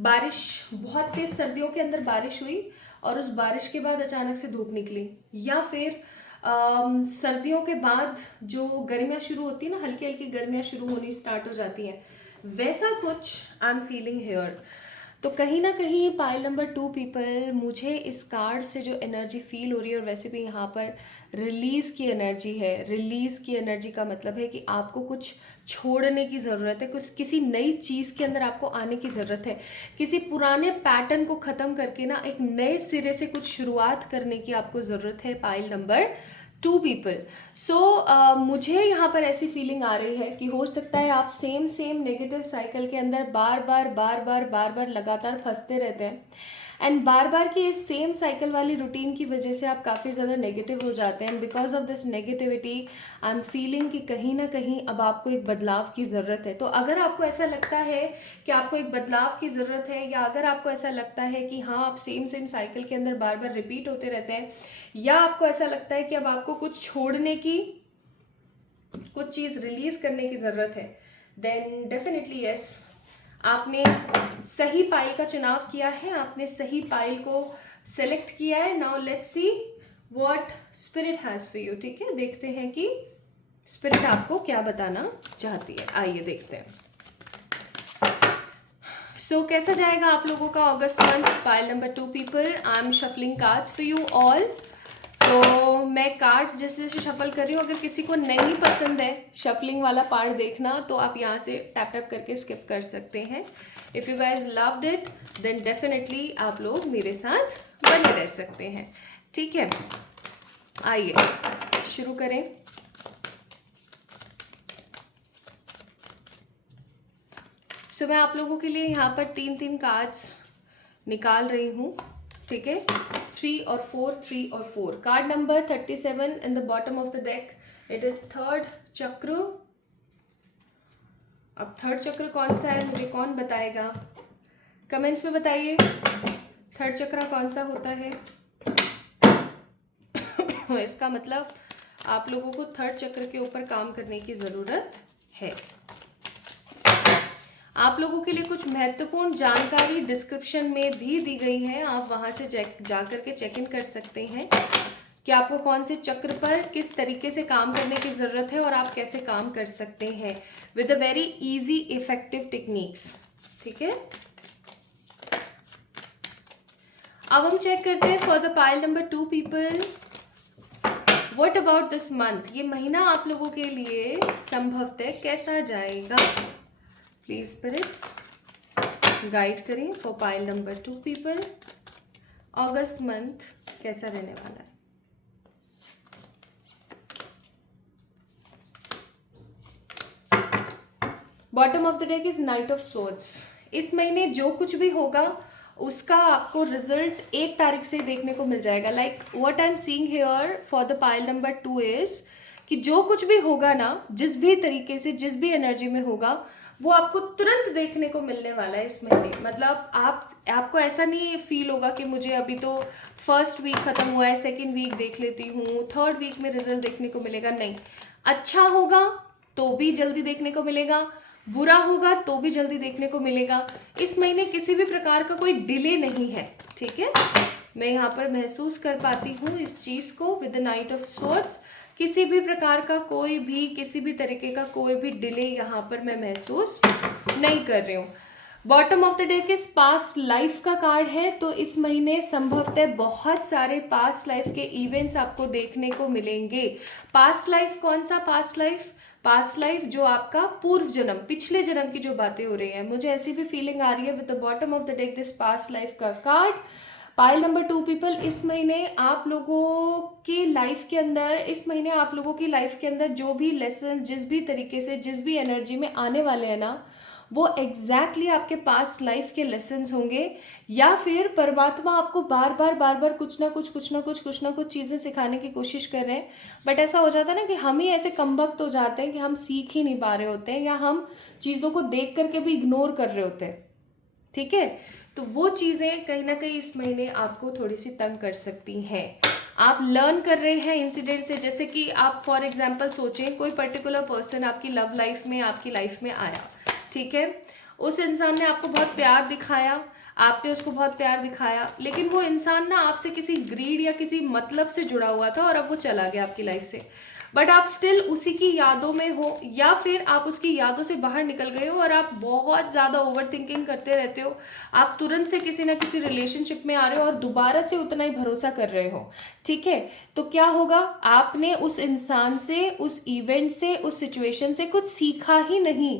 बारिश, बहुत तेज़ सर्दियों के अंदर बारिश हुई और उस बारिश के बाद अचानक से धूप निकली, या फिर सर्दियों के बाद जो गर्मियाँ शुरू होती है ना, हल्की हल्की गर्मियाँ शुरू होनी स्टार्ट हो जाती हैं, वैसा कुछ आई एम फीलिंग हेयर. तो कहीं ना कहीं पाइल नंबर 2 पीपल, मुझे इस कार्ड से जो एनर्जी फील हो रही है, और वैसे भी यहाँ पर रिलीज़ की एनर्जी है. रिलीज़ की एनर्जी का मतलब है कि आपको कुछ छोड़ने की ज़रूरत है, कुछ किसी नई चीज़ के अंदर आपको आने की ज़रूरत है. किसी पुराने पैटर्न को ख़त्म करके ना एक नए सिरे से कुछ शुरुआत करने की आपको ज़रूरत है. Pile number 2 people. सो मुझे यहाँ पर ऐसी फीलिंग आ रही है कि हो सकता है आप सेम नेगेटिव साइकिल के अंदर बार बार लगातार फंसते रहते हैं एंड बार बार की इस सेम साइकिल वाली रूटीन की वजह से आप काफ़ी ज़्यादा नेगेटिव हो जाते हैं। And because of this negativity I am feeling कि कहीं ना कहीं अब आपको एक बदलाव की ज़रूरत है। तो अगर आपको ऐसा लगता है कि आपको एक बदलाव की ज़रूरत है, या अगर आपको ऐसा लगता है कि हाँ आप सेम सेम साइकिल के अंदर बार बार रिपीट होते रहते हैं, या आपको ऐसा लगता है कि अब आपको कुछ छोड़ने की, कुछ चीज़ रिलीज करने की ज़रूरत है, देन डेफिनेटली यस, आपने सही पाइल का चुनाव किया है, आपने सही पाइल को सेलेक्ट किया है। Now let's see what spirit has for you. ठीक है, देखते हैं कि स्पिरिट आपको क्या बताना चाहती है। आइए देखते हैं। सो कैसा जाएगा आप लोगों का अगस्त month? Pile number 2 people, I am shuffling cards for you all. तो मैं कार्ड्स जैसे जैसे शफल कर रही हूँ, अगर किसी को नहीं पसंद है शफलिंग वाला पार्ट देखना तो आप यहाँ से टैप टैप करके स्किप कर सकते हैं। If you guys loved it then definitely आप लोग मेरे साथ बने रह सकते हैं। ठीक है, आइए शुरू करें। सो मैं आप लोगों के लिए यहाँ पर 3 कार्ड्स निकाल रही हूँ। ठीक है, 3 और 4, 3 और 4। Card number 37 in the bottom of the deck, it is third चक्र। अब थर्ड चक्र कौन सा है मुझे कौन बताएगा? कमेंट्स में बताइए थर्ड चक्र कौन सा होता है। इसका मतलब आप लोगों को थर्ड चक्र के ऊपर काम करने की ज़रूरत है। आप लोगों के लिए कुछ महत्वपूर्ण जानकारी डिस्क्रिप्शन में भी दी गई है, आप वहां से जा करके चेक इन कर सकते हैं कि आपको कौन से चक्र पर किस तरीके से काम करने की ज़रूरत है और आप कैसे काम कर सकते हैं with a very easy effective techniques. ठीक है, अब हम चेक करते हैं for the pile number 2 people, what about this month? ये महीना आप लोगों के लिए संभवतः कैसा जाएगा? प्लीज स्पिरिट्स गाइड करें for pile number 2 people, August month कैसा रहने वाला है? Bottom of the deck is night of swords. इस महीने जो कुछ भी होगा उसका आपको रिजल्ट 1 तारीख से देखने को मिल जाएगा। Like what I am seeing here for the pile number 2 is कि जो कुछ भी होगा ना, जिस भी तरीके से, जिस भी एनर्जी में होगा, वो आपको तुरंत देखने को मिलने वाला है इस महीने। मतलब आपको ऐसा नहीं फील होगा कि मुझे अभी तो फर्स्ट वीक खत्म हुआ है, सेकेंड वीक देख लेती हूँ, थर्ड वीक में रिजल्ट देखने को मिलेगा। नहीं, अच्छा होगा तो भी जल्दी देखने को मिलेगा, बुरा होगा तो भी जल्दी देखने को मिलेगा। इस महीने किसी भी प्रकार का कोई डिले नहीं है। ठीक है, मैं यहाँ पर महसूस कर पाती हूँ इस चीज़ को with the night of swords. किसी भी प्रकार का कोई भी, किसी भी तरीके का कोई भी डिले यहाँ पर मैं महसूस नहीं कर रही हूँ। बॉटम ऑफ द डेक इस पास्ट लाइफ का कार्ड है, तो इस महीने संभवतः बहुत सारे पास्ट लाइफ के इवेंट्स आपको देखने को मिलेंगे। पास्ट लाइफ कौन सा पास्ट लाइफ? पास्ट लाइफ जो आपका पूर्व जन्म, पिछले जन्म की जो बातें हो रही है, मुझे ऐसी भी फीलिंग आ रही है with the bottom of the deck this past life का कार्ड। पाइल नंबर 2 पीपल, इस महीने आप लोगों की लाइफ के अंदर, इस महीने आप लोगों की लाइफ के अंदर जो भी लेसन, जिस भी तरीके से, जिस भी एनर्जी में आने वाले हैं ना, वो एग्जैक्टली आपके पास्ट लाइफ के लेसन्स होंगे, या फिर परमात्मा आपको बार बार कुछ ना कुछ चीज़ें सिखाने की कोशिश कर रहे हैं। बट ऐसा हो जाता है ना कि हम ही ऐसे कमबख्त हो जाते हैं कि हम सीख ही नहीं पा रहे होते हैं, या हम चीज़ों को देख करके भी इग्नोर कर रहे होते हैं। ठीक है, तो वो चीज़ें कहीं ना कहीं इस महीने आपको थोड़ी सी तंग कर सकती हैं। आप लर्न कर रहे हैं इंसिडेंट से, जैसे कि आप फॉर एग्जांपल सोचें कोई पर्टिकुलर पर्सन आपकी लव लाइफ में, आपकी लाइफ में आया। ठीक है, उस इंसान ने आपको बहुत प्यार दिखाया, आपने उसको बहुत प्यार दिखाया, लेकिन वो इंसान ना आपसे किसी ग्रीड या किसी मतलब से जुड़ा हुआ था और अब वो चला गया आपकी लाइफ से। बट आप स्टिल उसी की यादों में हो, या फिर आप उसकी यादों से बाहर निकल गए हो और आप बहुत ज़्यादा ओवर थिंकिंग करते रहते हो। आप तुरंत से किसी ना किसी रिलेशनशिप में आ रहे हो और दोबारा से उतना ही भरोसा कर रहे हो। ठीक है, तो क्या होगा? आपने उस इंसान से, उस इवेंट से, उस सिचुएशन से कुछ सीखा ही नहीं।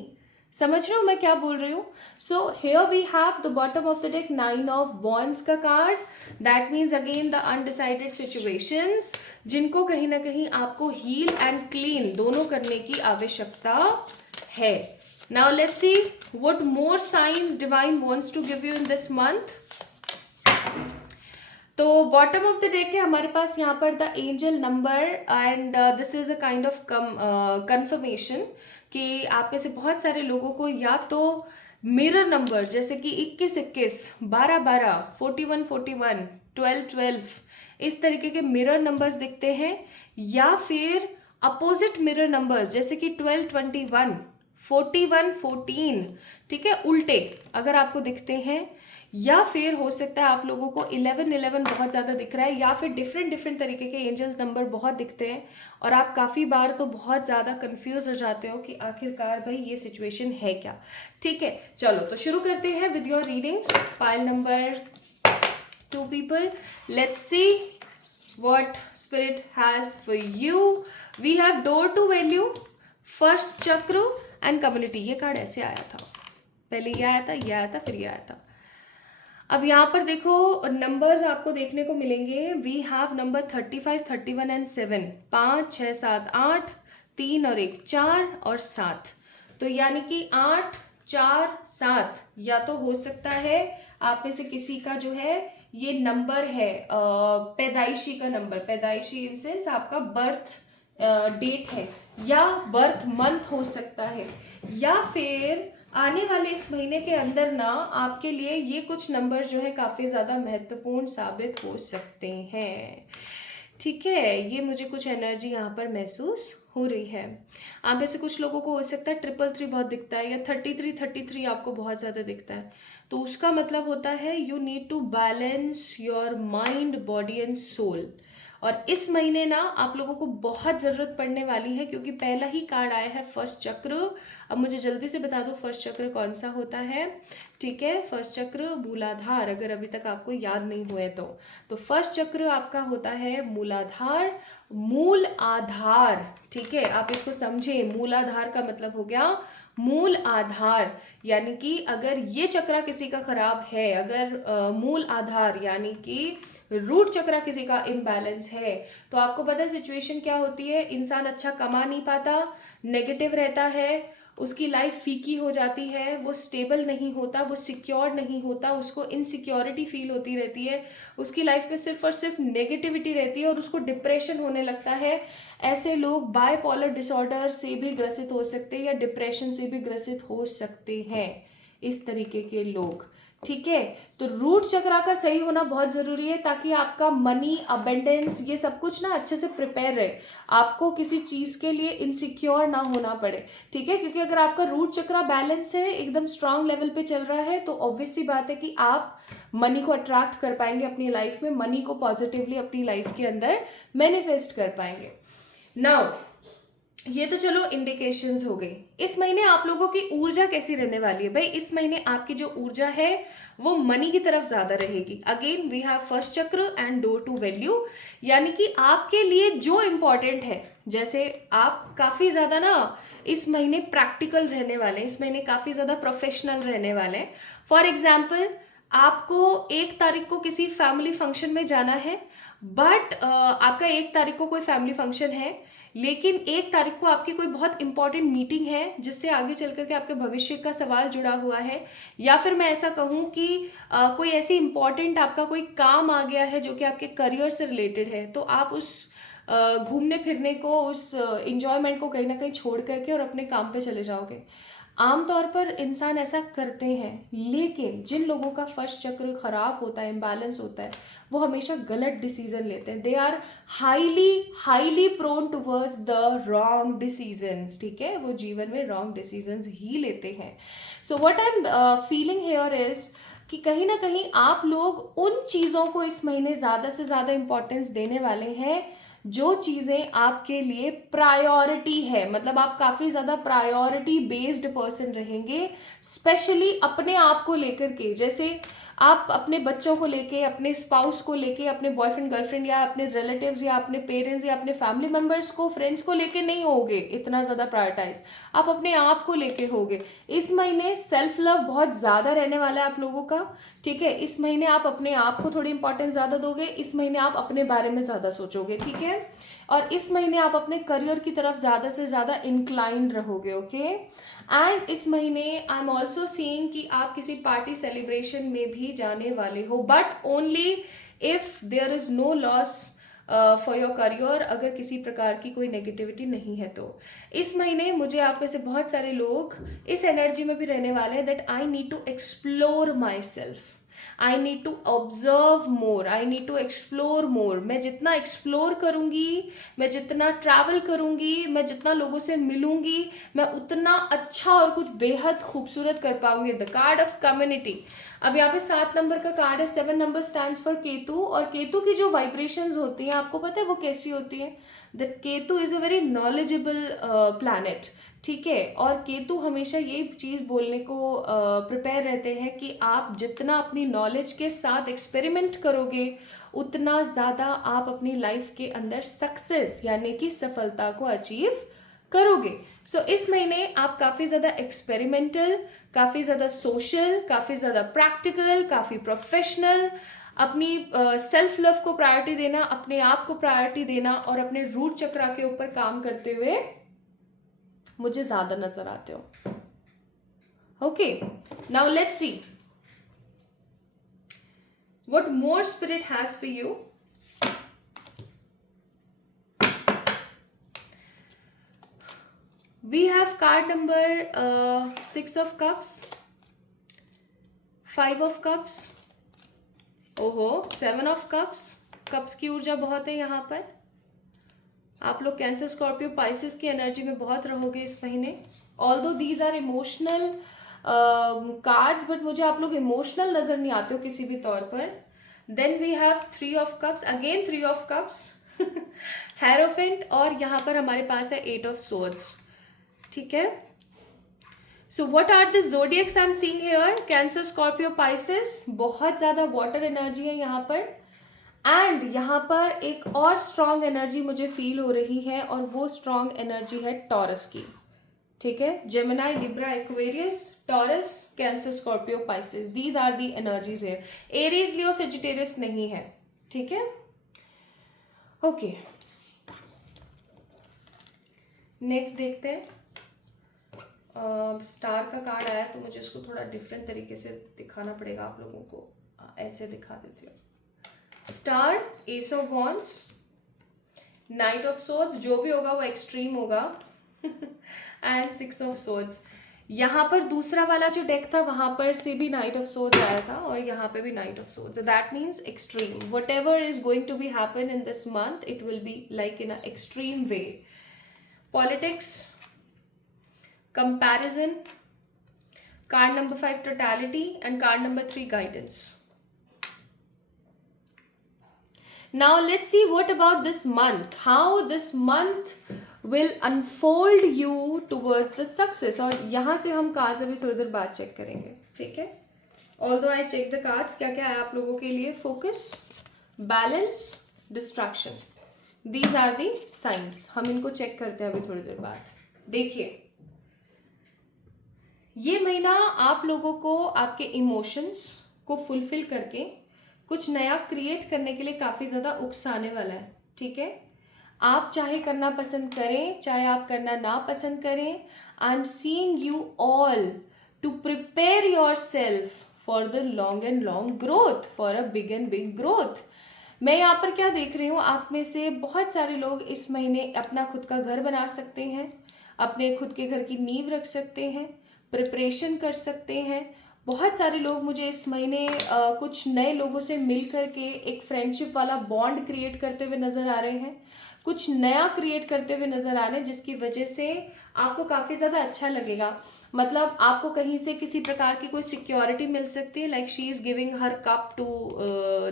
समझ रहे हो मैं क्या बोल रही हूँ? So here we have the bottom of the deck 9 of wands का card. That means again the undecided situations, जिनको कहीं ना कहीं आपको हील एंड क्लीन दोनों करने की आवश्यकता है। Now let's see what more science divine wants to give you in this month. तो बॉटम ऑफ द डेक के हमारे पास यहाँ पर the angel number, and this is a kind of confirmation कि आप में से बहुत सारे लोगों को या तो मिरर नंबर जैसे कि 21-21, 12-12, 41-41, 12-12 इस तरीके के मिरर नंबर्स दिखते हैं, या फिर अपोजिट मिरर नंबर जैसे कि 12-21, 41-14, ठीक है, उल्टे अगर आपको दिखते हैं, या फिर हो सकता है आप लोगों को 11-11 बहुत ज़्यादा दिख रहा है, या फिर डिफरेंट डिफरेंट तरीके के एंजल नंबर बहुत दिखते हैं, और आप काफ़ी बार तो बहुत ज़्यादा कंफ्यूज हो जाते हो कि आखिरकार भाई ये सिचुएशन है क्या। ठीक है, चलो तो शुरू करते हैं with your readings. Pile number 2 people, let's see what spirit has for you. We have door to value, first chakra and community। ये कार्ड ऐसे आया था, पहले ये आया था, ये आया था, फिर ये आया था। अब यहाँ पर देखो नंबर्स आपको देखने को मिलेंगे। वी हैव नंबर 35, 31 एंड 7, 5, 6, 7, 8, 3 और 1, 4 और 7। तो यानी कि 8, 4, 7 या तो हो सकता है आप में से किसी का जो है ये नंबर है पैदाइशी का नंबर, पैदाइशी इन सेंस आपका बर्थ डेट है, या बर्थ मंथ हो सकता है, या फिर आने वाले इस महीने के अंदर ना आपके लिए ये कुछ नंबर जो है काफ़ी ज़्यादा महत्वपूर्ण साबित हो सकते हैं। ठीक है, ये मुझे कुछ एनर्जी यहाँ पर महसूस हो रही है। आप में से कुछ लोगों को हो सकता है 333 बहुत दिखता है, या 33 आपको बहुत ज़्यादा दिखता है। तो उसका मतलब होता है you need to balance your mind, body and soul. और इस महीने ना आप लोगों को बहुत ज़रूरत पड़ने वाली है, क्योंकि पहला ही कार्ड आया है फर्स्ट चक्र। अब मुझे जल्दी से बता दो फर्स्ट चक्र कौन सा होता है। ठीक है, फर्स्ट चक्र मूलाधार, अगर अभी तक आपको याद नहीं हुए तो फर्स्ट चक्र आपका होता है मूलाधार, मूल आधार। ठीक है, आप इसको समझे, मूलाधार का मतलब हो गया मूल आधार। यानी कि अगर ये चक्र किसी का खराब है, अगर मूल आधार यानी कि रूट चक्र किसी का इम्बैलेंस है, तो आपको पता है सिचुएशन क्या होती है। इंसान अच्छा कमा नहीं पाता, नेगेटिव रहता है, उसकी लाइफ फीकी हो जाती है, वो स्टेबल नहीं होता, वो सिक्योर नहीं होता, उसको इनसिक्योरिटी फील होती रहती है, उसकी लाइफ में सिर्फ और सिर्फ नेगेटिविटी रहती है, और उसको डिप्रेशन होने लगता है। ऐसे लोग बायपोलर डिसऑर्डर से भी ग्रसित हो सकते हैं, या डिप्रेशन से भी ग्रसित हो सकते हैं, इस तरीके के लोग। ठीक है, तो रूट चक्र का सही होना बहुत जरूरी है, ताकि आपका मनी, अबेंडेंस, ये सब कुछ ना अच्छे से प्रिपेयर रहे, आपको किसी चीज के लिए इनसिक्योर ना होना पड़े। ठीक है, क्योंकि अगर आपका रूट चक्र बैलेंस है, एकदम स्ट्रांग लेवल पे चल रहा है, तो ऑब्वियस सी बात है कि आप मनी को अट्रैक्ट कर पाएंगे अपनी लाइफ में, मनी को पॉजिटिवली अपनी लाइफ के अंदर मैनिफेस्ट कर पाएंगे। नाउ ये तो चलो इंडिकेशंस हो गई। इस महीने आप लोगों की ऊर्जा कैसी रहने वाली है भाई? इस महीने आपकी जो ऊर्जा है वो मनी की तरफ ज्यादा रहेगी। अगेन वी हैव फर्स्ट चक्र एंड डोर टू वैल्यू, यानी कि आपके लिए जो इम्पोर्टेंट है, जैसे आप काफी ज्यादा ना इस महीने प्रैक्टिकल रहने वाले हैं, इस महीने काफी ज्यादा प्रोफेशनल रहने वाले हैं। फॉर एग्जाम्पल, आपको 1 तारीख को किसी फैमिली फंक्शन में जाना है, बट आपका 1 तारीख को कोई फैमिली फंक्शन है, लेकिन 1 तारीख को आपकी कोई बहुत इंपॉर्टेंट मीटिंग है जिससे आगे चल करके आपके भविष्य का सवाल जुड़ा हुआ है, या फिर मैं ऐसा कहूँ कि कोई ऐसी इंपॉर्टेंट आपका कोई काम आ गया है जो कि आपके करियर से रिलेटेड है, तो आप उस घूमने फिरने को, उस इंजॉयमेंट को कहीं ना कहीं छोड़ करके और अपने काम पे चले जाओगे। आमतौर पर इंसान ऐसा करते हैं, लेकिन जिन लोगों का फर्स्ट चक्र खराब होता है, इम्बैलेंस होता है, वो हमेशा गलत डिसीजन लेते हैं। They are highly prone towards the wrong decisions. ठीक है, वो जीवन में रॉन्ग डिसीजंस ही लेते हैं। So what I am feeling here is कि कहीं ना कहीं आप लोग उन चीज़ों को इस महीने ज़्यादा से ज़्यादा इंपॉर्टेंस देने वाले हैं जो चीज़ें आपके लिए प्रायोरिटी है। मतलब आप काफ़ी ज़्यादा प्रायोरिटी बेस्ड पर्सन रहेंगे, स्पेशली अपने आप को लेकर के। जैसे आप अपने बच्चों को लेके, अपने स्पाउस को लेके, अपने बॉयफ्रेंड गर्लफ्रेंड या अपने रिलेटिव्स या अपने पेरेंट्स या अपने फैमिली मेम्बर्स को, फ्रेंड्स को लेके नहीं होगे इतना ज़्यादा प्रायोरिटाइज, आप अपने आप को लेके होगे। इस महीने सेल्फ लव बहुत ज़्यादा रहने वाला है आप लोगों का। ठीक है, इस महीने आप अपने आप को थोड़ी इंपॉर्टेंस ज़्यादा दोगे, इस महीने आप अपने बारे में ज़्यादा सोचोगे। ठीक है, और इस महीने आप अपने करियर की तरफ ज़्यादा से ज़्यादा इंक्लाइंड रहोगे। ओके, एंड इस महीने आई एम ऑल्सो सीइंग कि आप किसी पार्टी सेलिब्रेशन में भी जाने वाले हो, but only if there is no loss for your career, अगर किसी प्रकार की कोई नेगेटिविटी नहीं है तो। इस महीने मुझे आप में से बहुत सारे लोग इस एनर्जी में भी रहने वाले हैं that I need to explore myself, I need to observe more, I need to explore more. मैं जितना एक्सप्लोर करूँगी, मैं जितना ट्रैवल करूँगी, मैं जितना लोगों से मिलूँगी, मैं उतना अच्छा और कुछ बेहद खूबसूरत कर पाऊँगी। The card of community. अब यहाँ पे 7 नंबर का कार्ड है, 7 नंबर स्टैंड्स फॉर केतु, और केतु की जो वाइब्रेशंस होती हैं आपको पता है वो कैसी होती है? That Ketu is a very knowledgeable planet, ठीक है। और केतु हमेशा ये चीज़ बोलने को प्रिपेयर रहते हैं कि आप जितना अपनी नॉलेज के साथ एक्सपेरिमेंट करोगे उतना ज़्यादा आप अपनी लाइफ के अंदर सक्सेस यानी कि सफलता को अचीव करोगे। सो इस महीने आप काफ़ी ज़्यादा एक्सपेरिमेंटल, काफ़ी ज़्यादा सोशल, काफ़ी ज़्यादा प्रैक्टिकल, काफ़ी प्रोफेशनल, अपनी सेल्फ लव को प्रायोरिटी देना, अपने आप को प्रायोरिटी देना और अपने रूट चक्रा के ऊपर काम करते हुए मुझे ज़्यादा नज़र आते हो। Okay, now let's see what more spirit has for you. We have card number 6 of cups, 5 of cups, ओहो 7 of cups। कप्स की ऊर्जा बहुत है यहाँ पर। आप लोग कैंसर, स्कॉर्पियो, पाइसेस की एनर्जी में बहुत रहोगे इस महीने। Although these are emotional cards, but मुझे आप लोग इमोशनल नज़र नहीं आते हो किसी भी तौर पर। Then we have 3 of cups, again 3 of cups, Hierophant, और यहाँ पर हमारे पास है 8 of swords, ठीक है। So what are the zodiacs I am seeing here? Cancer, Scorpio, Pisces, बहुत ज़्यादा वाटर एनर्जी है यहाँ पर। एंड यहाँ पर एक और स्ट्रॉन्ग एनर्जी मुझे फील हो रही है, और वो स्ट्रॉन्ग एनर्जी है टॉरस की, ठीक है। Gemini, Libra, Aquarius, Taurus, Cancer, Scorpio, Pisces, these are the energies है। एरीज, लियो, सेजिटेरियस नहीं है, ठीक है। ओके, नेक्स्ट देखते हैं। स्टार का कार्ड आया तो मुझे उसको थोड़ा डिफरेंट तरीके से दिखाना पड़ेगा आप लोगों को। ऐसे दिखा देती हूँ। Star, S of wands, knight of swords, जो भी होगा वो एक्सट्रीम होगा, एंड 6 ऑफ सोर्ड्स। यहाँ पर दूसरा वाला जो डेक था वहाँ पर से भी नाइट ऑफ सोर्ड्स आया था, और यहाँ पे भी knight of swords. That means extreme, what ever is going to be happen in this month, it will be like in a extreme way. Politics, comparison, card number 5 totality, and card number 3 guidance. Now let's see what about this month, how this month will unfold you towards the success। और यहाँ से हम cards अभी थोड़ी देर बाद check करेंगे, ठीक है। Although I check the cards, क्या क्या है आप लोगों के लिए? Focus, balance, distraction, these are the signs। हम इनको चेक करते हैं अभी थोड़ी देर बाद। देखिए, ये महीना आप लोगों को आपके इमोशंस को फुलफिल करके कुछ नया क्रिएट करने के लिए काफ़ी ज़्यादा उकसाने वाला है, ठीक है। आप चाहे करना पसंद करें, चाहे आप करना ना पसंद करें, I am seeing you all to prepare yourself for the long and long growth, for a big and big growth. मैं यहाँ पर क्या देख रही हूँ, आप में से बहुत सारे लोग इस महीने अपना खुद का घर बना सकते हैं, अपने खुद के घर की नींव रख सकते हैं, प्रिपरेशन कर सकते हैं। बहुत सारे लोग मुझे इस महीने कुछ नए लोगों से मिल करके एक फ्रेंडशिप वाला बॉन्ड क्रिएट करते हुए नज़र आ रहे हैं, कुछ नया क्रिएट करते हुए नज़र आ रहे हैं, जिसकी वजह से आपको काफ़ी ज़्यादा अच्छा लगेगा। मतलब आपको कहीं से किसी प्रकार की कोई सिक्योरिटी मिल सकती है, like she is giving her cup to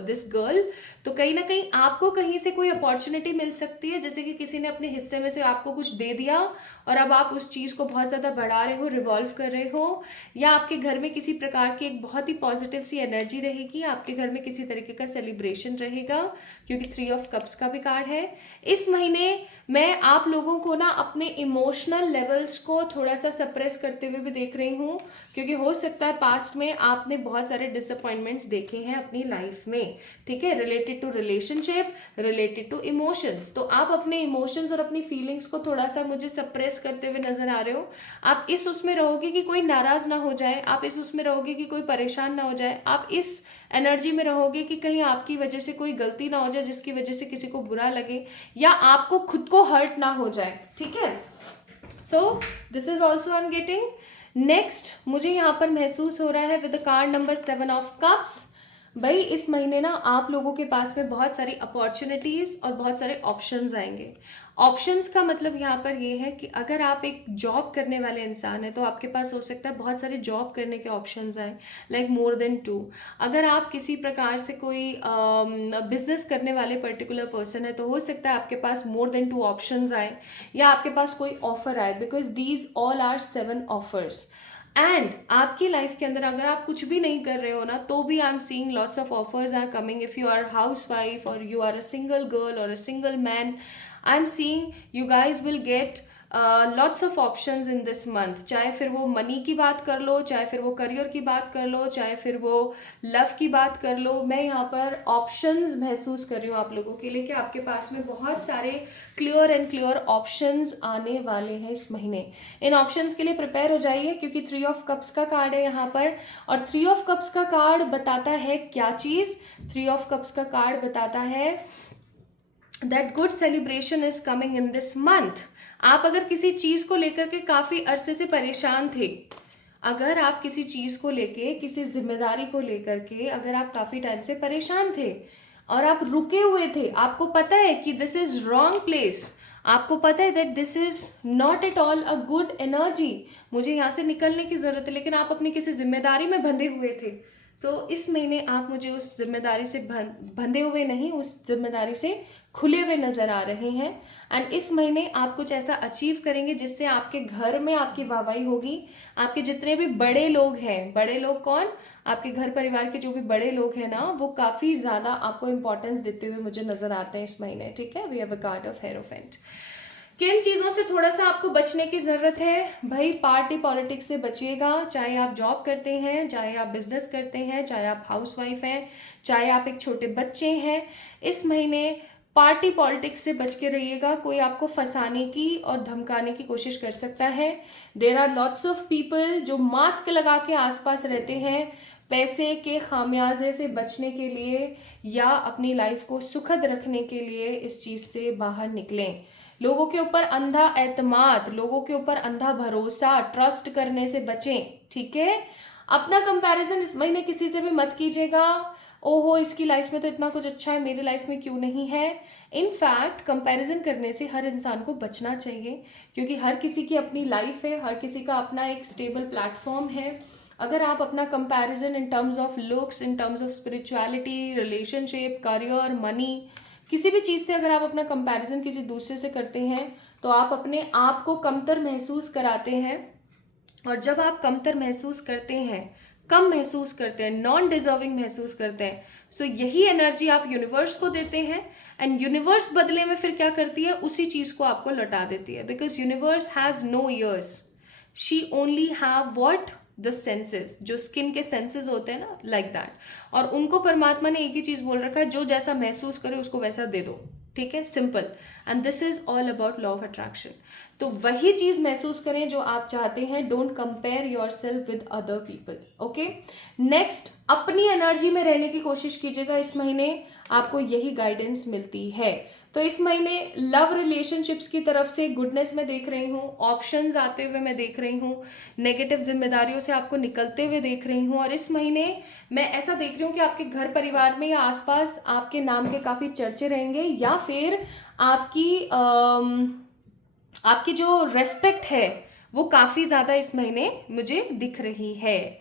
this girl. तो कहीं ना कहीं आपको कहीं से कोई अपॉर्चुनिटी मिल सकती है, जैसे कि किसी ने अपने हिस्से में से आपको कुछ दे दिया और अब आप उस चीज़ को बहुत ज़्यादा बढ़ा रहे हो, रिवॉल्व कर रहे हो, या आपके घर में किसी प्रकार की एक बहुत ही पॉजिटिव सी एनर्जी रहेगी, आपके घर में किसी तरीके का सेलिब्रेशन रहेगा, क्योंकि 3 ऑफ कप्स का भी कार्ड है। इस महीने मैं आप लोगों को ना अपने इमोशनल लेवल्स को थोड़ा सा सप्रेस करते हुए भी देख रही हूँ, क्योंकि हो सकता है पास्ट में आपने बहुत सारे डिसअपॉइंटमेंट्स देखे हैं अपनी लाइफ में, ठीक है, related to relationship, related to emotions. तो आप अपने इमोशंस और अपनी फीलिंग्स को थोड़ा सा मुझे सप्रेस करते हुए नजर आ रहे हो। आप इस उसमें रहोगे कि कोई नाराज ना हो जाए, आप इस उसमें रहोगे कि कोई परेशान ना हो जाए, आप इस एनर्जी में रहोगे कि कहीं आपकी वजह से कोई गलती ना हो जाए जिसकी वजह से किसी को बुरा लगे या आपको खुद को हर्ट ना हो जाए, ठीक है। So this is also I am getting. Next मुझे यहाँ पर महसूस हो रहा है with the card number 7 of cups. भाई इस महीने ना आप लोगों के पास में बहुत सारी अपॉर्चुनिटीज और बहुत सारे ऑप्शंस आएंगे। ऑप्शंस का मतलब यहाँ पर ये है कि अगर आप एक जॉब करने वाले इंसान हैं तो आपके पास हो सकता है बहुत सारे जॉब करने के ऑप्शंस आए, लाइक मोर देन 2। अगर आप किसी प्रकार से कोई बिजनेस करने वाले पर्टिकुलर पर्सन है तो हो सकता है आपके पास मोर देन 2 ऑप्शंस आए या आपके पास कोई ऑफर आए, because these all are 7 offers. And आपकी लाइफ के अंदर अगर आप कुछ भी नहीं कर रहे हो ना तो भी I am seeing lots of offers are coming. If you are housewife और you are a single girl और a single man, I am seeing you guys will get lots of options in this month. चाहे फिर वो money की बात कर लो, चाहे फिर वो करियर की बात कर लो, चाहे फिर वो लव की बात कर लो, मैं यहाँ पर ऑप्शंस महसूस कर रही हूँ आप लोगों के लिए कि आपके पास में बहुत सारे क्लियर एंड क्लियर ऑप्शंस आने वाले हैं इस महीने। इन ऑप्शंस के लिए प्रिपेयर हो जाइए, क्योंकि 3 ऑफ कप्स का कार्ड है यहाँ पर, और 3 ऑफ कप्स का कार्ड बताता है क्या चीज़? 3 ऑफ कप्स का कार्ड बताता है that good celebration is coming in this month. आप अगर किसी चीज को लेकर के काफी अरसे से परेशान थे, अगर आप किसी चीज को लेके, किसी जिम्मेदारी को लेकर के अगर आप काफी टाइम से परेशान थे और आप रुके हुए थे, आपको पता है कि दिस इज रॉन्ग प्लेस, आपको पता है that this is not at all a good energy, मुझे यहाँ से निकलने की जरूरत है, लेकिन आप अपनी किसी जिम्मेदारी में बंधे हुए थे, तो इस महीने आप मुझे उस जिम्मेदारी से बंधे हुए नहीं, उस जिम्मेदारी से खुले हुए नजर आ रहे हैं। एंड इस महीने आप कुछ ऐसा अचीव करेंगे जिससे आपके घर में आपकी वाहवाही होगी। आपके जितने भी बड़े लोग हैं, बड़े लोग कौन? आपके घर परिवार के जो भी बड़े लोग हैं ना, वो काफ़ी ज़्यादा आपको इंपॉर्टेंस देते हुए मुझे नजर आते हैं इस महीने, ठीक है। We have a card of hierophant. किन चीज़ों से थोड़ा सा आपको बचने की ज़रूरत है? भाई पार्टी पॉलिटिक्स से बचिएगा, चाहे आप जॉब करते हैं, चाहे आप बिजनेस करते हैं, चाहे आप हाउसवाइफ हैं, चाहे आप एक छोटे बच्चे हैं, इस महीने पार्टी पॉलिटिक्स से बच के रहिएगा। कोई आपको फंसाने की और धमकाने की कोशिश कर सकता है। There are lots of people जो मास्क लगा के आसपास रहते हैं पैसे के खामियाजे से बचने के लिए या अपनी लाइफ को सुखद रखने के लिए। इस चीज़ से बाहर निकलें। लोगों के ऊपर अंधा एतमाद, लोगों के ऊपर अंधा भरोसा, ट्रस्ट करने से बचें, ठीक है। अपना कंपैरिजन इस महीने किसी से भी मत कीजिएगा। ओहो इसकी लाइफ में तो इतना कुछ अच्छा है, मेरी लाइफ में क्यों नहीं है। इनफैक्ट कंपैरिजन करने से हर इंसान को बचना चाहिए, क्योंकि हर किसी की अपनी लाइफ है, हर किसी का अपना एक स्टेबल प्लेटफॉर्म है। अगर आप अपना comparison in terms of looks, in terms of spirituality, relationship, career, money, किसी भी चीज़ से अगर आप अपना कंपैरिजन किसी दूसरे से करते हैं तो आप अपने आप को कमतर महसूस कराते हैं। और जब आप कमतर महसूस करते हैं, कम महसूस करते हैं, नॉन डिजर्विंग महसूस करते हैं, सो यही एनर्जी आप यूनिवर्स को देते हैं। एंड यूनिवर्स बदले में फिर क्या करती है? उसी चीज़ को आपको लौटा देती है। Because universe has no ears, she only have what? The senses, जो स्किन के सेंसेस होते हैं ना, लाइक दैट। और उनको परमात्मा ने एक ही चीज़ बोल रखा है, जो जैसा महसूस करे उसको वैसा दे दो, ठीक है, simple. And this is all about law of attraction. तो वही चीज़ महसूस करें जो आप चाहते हैं। Don't compare your self with other people, okay. Next, अपनी एनर्जी में रहने की कोशिश कीजिएगा। इस महीने आपको यही गाइडेंस मिलती है। तो इस महीने लव रिलेशनशिप्स की तरफ से गुडनेस मैं देख रही हूँ, ऑप्शंस आते हुए मैं देख रही हूँ, नेगेटिव जिम्मेदारियों से आपको निकलते हुए देख रही हूँ। और इस महीने मैं ऐसा देख रही हूँ कि आपके घर परिवार में या आसपास आपके नाम के काफ़ी चर्चे रहेंगे, या फिर आपकी जो रेस्पेक्ट है वो काफ़ी ज़्यादा इस महीने मुझे दिख रही है।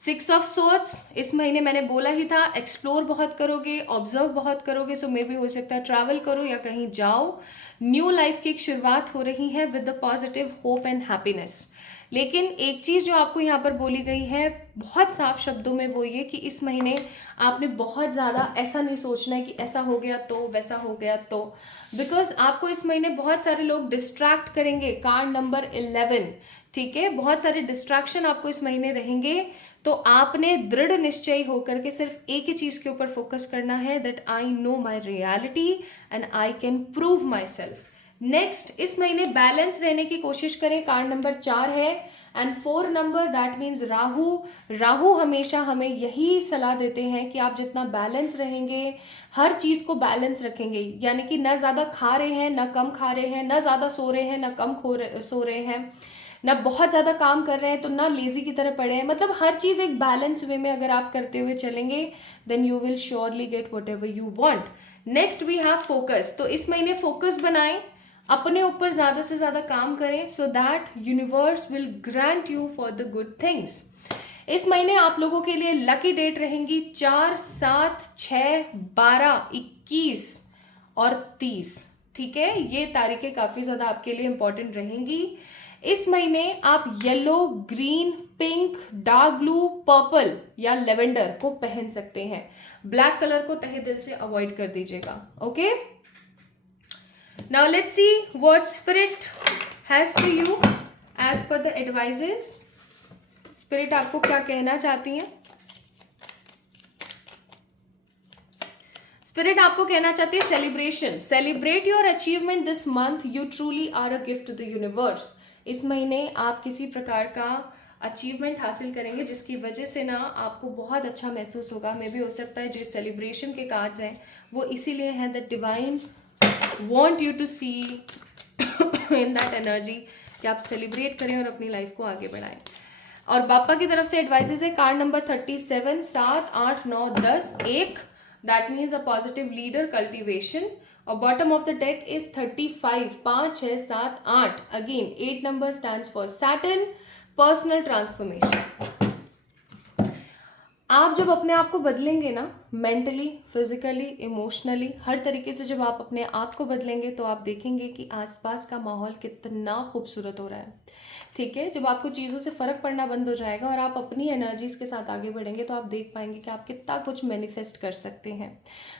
6 ऑफ सोर्ड्स, इस महीने मैंने बोला ही था, एक्सप्लोर बहुत करोगे, ऑब्जर्व बहुत करोगे, सो मे भी हो सकता है ट्रैवल करो या कहीं जाओ। न्यू लाइफ की एक शुरुआत हो रही है with the positive hope and happiness. लेकिन एक चीज़ जो आपको यहाँ पर बोली गई है बहुत साफ शब्दों में, वो ये कि इस महीने आपने बहुत ज़्यादा ऐसा नहीं सोचना है कि ऐसा हो गया तो वैसा हो गया तो, बिकॉज आपको इस महीने बहुत सारे लोग डिस्ट्रैक्ट करेंगे। कार्ड नंबर 11, ठीक है, बहुत सारे डिस्ट्रैक्शन आपको इस महीने रहेंगे। तो आपने दृढ़ निश्चयी होकर के सिर्फ एक ही चीज़ के ऊपर फोकस करना है, that I know my reality and I can prove my self. Next, इस महीने बैलेंस रहने की कोशिश करें। कार्ड नंबर 4 है and 4 number, that means Rahu. Rahu हमेशा हमें यही सलाह देते हैं कि आप जितना बैलेंस रहेंगे, हर चीज़ को बैलेंस रखेंगे, यानी कि ना ज़्यादा खा रहे हैं ना कम खा रहे हैं, ना ज़्यादा सो रहे हैं ना कम सो रहे हैं, ना बहुत ज़्यादा काम कर रहे हैं तो ना लेजी की तरह पड़े हैं। मतलब हर चीज़ एक बैलेंस वे में अगर आप करते हुए चलेंगे, then you will surely get what ever you want. Next we have focus. तो इस महीने फोकस बनाएं, अपने ऊपर ज़्यादा से ज़्यादा काम करें, so that universe will grant you for the good things. इस महीने आप लोगों के लिए लकी डेट रहेंगी 4, 7, 6, 12, 21 और 30, ठीक है। ये तारीखें काफ़ी ज़्यादा आपके लिए इंपॉर्टेंट रहेंगी। इस महीने आप yellow, green, pink, dark blue, purple या लेवेंडर को पहन सकते हैं। ब्लैक कलर को तहे दिल से अवॉइड कर दीजिएगा, okay. Now let's see what spirit has for you as per the advices. Spirit आपको क्या कहना चाहती हैं? स्पिरिट आपको कहना चाहती है celebration. Celebrate your achievement this month, you truly are a gift to the universe. इस महीने आप किसी प्रकार का अचीवमेंट हासिल करेंगे जिसकी वजह से ना आपको बहुत अच्छा महसूस होगा। मे भी हो सकता है जो सेलिब्रेशन के कार्ड्स हैं वो इसीलिए हैं that divine want you to see in that energy कि आप सेलिब्रेट करें और अपनी लाइफ को आगे बढ़ाएं। और बापा की तरफ से एडवाइजेस है card number 37, 7, 8, 9, 10, 1, that means a positive leader cultivation. और bottom of the deck is 35, 5, 6, 7, 8, again 8 number stands for Saturn, personal transformation. आप जब अपने आप को बदलेंगे ना, मेंटली, फिजिकली, इमोशनली, हर तरीके से जब आप अपने आप को बदलेंगे तो आप देखेंगे कि आसपास का माहौल कितना खूबसूरत हो रहा है, ठीक है। जब आपको चीज़ों से फ़र्क पड़ना बंद हो जाएगा और आप अपनी एनर्जीज के साथ आगे बढ़ेंगे तो आप देख पाएंगे कि आप कितना कुछ मैनिफेस्ट कर सकते हैं।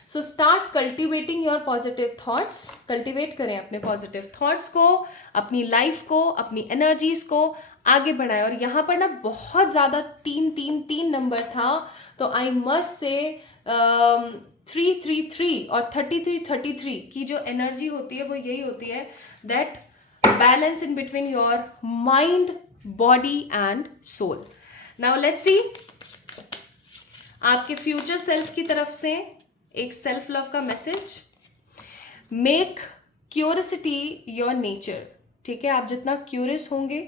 So start cultivating your positive thoughts. Cultivate करें अपने पॉजिटिव थॉट्स को, अपनी लाइफ को, अपनी एनर्जीज को आगे बढ़ाएं। और यहाँ पर ना बहुत ज़्यादा 3 नंबर था, तो आई मस्ट से 333 और 33 की जो एनर्जी होती है वो यही होती है that balance in between your mind, body and soul. Now let's see आपके फ्यूचर सेल्फ की तरफ से एक सेल्फ लव का message. Make curiosity your nature, ठीक है। आप जितना क्यूरियस होंगे,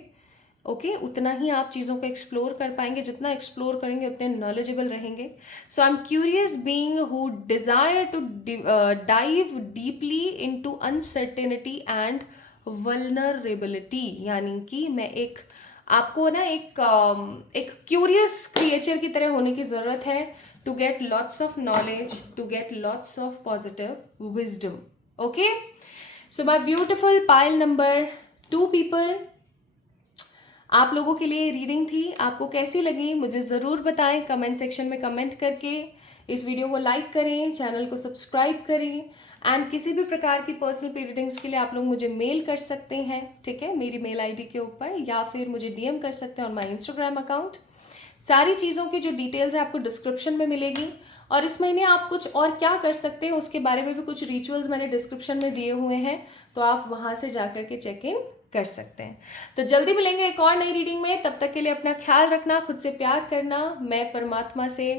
ओके, उतना ही आप चीज़ों को एक्सप्लोर कर पाएंगे। जितना एक्सप्लोर करेंगे उतने नॉलेजेबल रहेंगे। So I am curious being who desire to dive deeply into uncertainty and vulnerability, यानी कि मैं आपको ना एक क्यूरियस क्रिएचर की तरह होने की ज़रूरत है to get lots of knowledge, to get lots of positive wisdom, okay. So my beautiful pile number 2 people, आप लोगों के लिए रीडिंग थी। आपको कैसी लगी मुझे ज़रूर बताएं कमेंट सेक्शन में कमेंट करके। इस वीडियो को लाइक करें, चैनल को सब्सक्राइब करें एंड किसी भी प्रकार की पर्सनल रीडिंग्स के लिए आप लोग मुझे मेल कर सकते हैं, ठीक है, मेरी मेल आईडी के ऊपर, या फिर मुझे डीएम कर सकते हैं ऑन माय इंस्टाग्राम अकाउंट। सारी चीज़ों की जो डिटेल्स है आपको डिस्क्रिप्शन में मिलेगी। और इस महीने आप कुछ और क्या कर सकते हैं उसके बारे में भी कुछ रिचुअल्स मैंने डिस्क्रिप्शन में दिए हुए हैं, तो आप वहाँ से जाकर के चेक इन कर सकते हैं। तो जल्दी मिलेंगे एक और नई रीडिंग में। तब तक के लिए अपना ख्याल रखना, खुद से प्यार करना। मैं परमात्मा से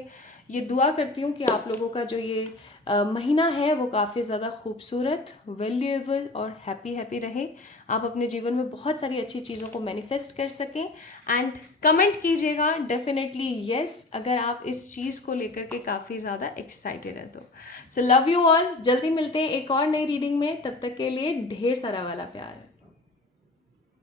ये दुआ करती हूँ कि आप लोगों का जो ये महीना है वो काफ़ी ज़्यादा खूबसूरत, वैल्यूएबल और हैप्पी रहे। आप अपने जीवन में बहुत सारी अच्छी चीज़ों को मैनिफेस्ट कर सकें। एंड कमेंट कीजिएगा डेफिनेटली येस अगर आप इस चीज़ को लेकर के काफ़ी ज़्यादा एक्साइटेड हैं तो। So love you all. जल्दी मिलते हैं एक और नई रीडिंग में। तब तक के लिए ढेर सारा वाला प्यार।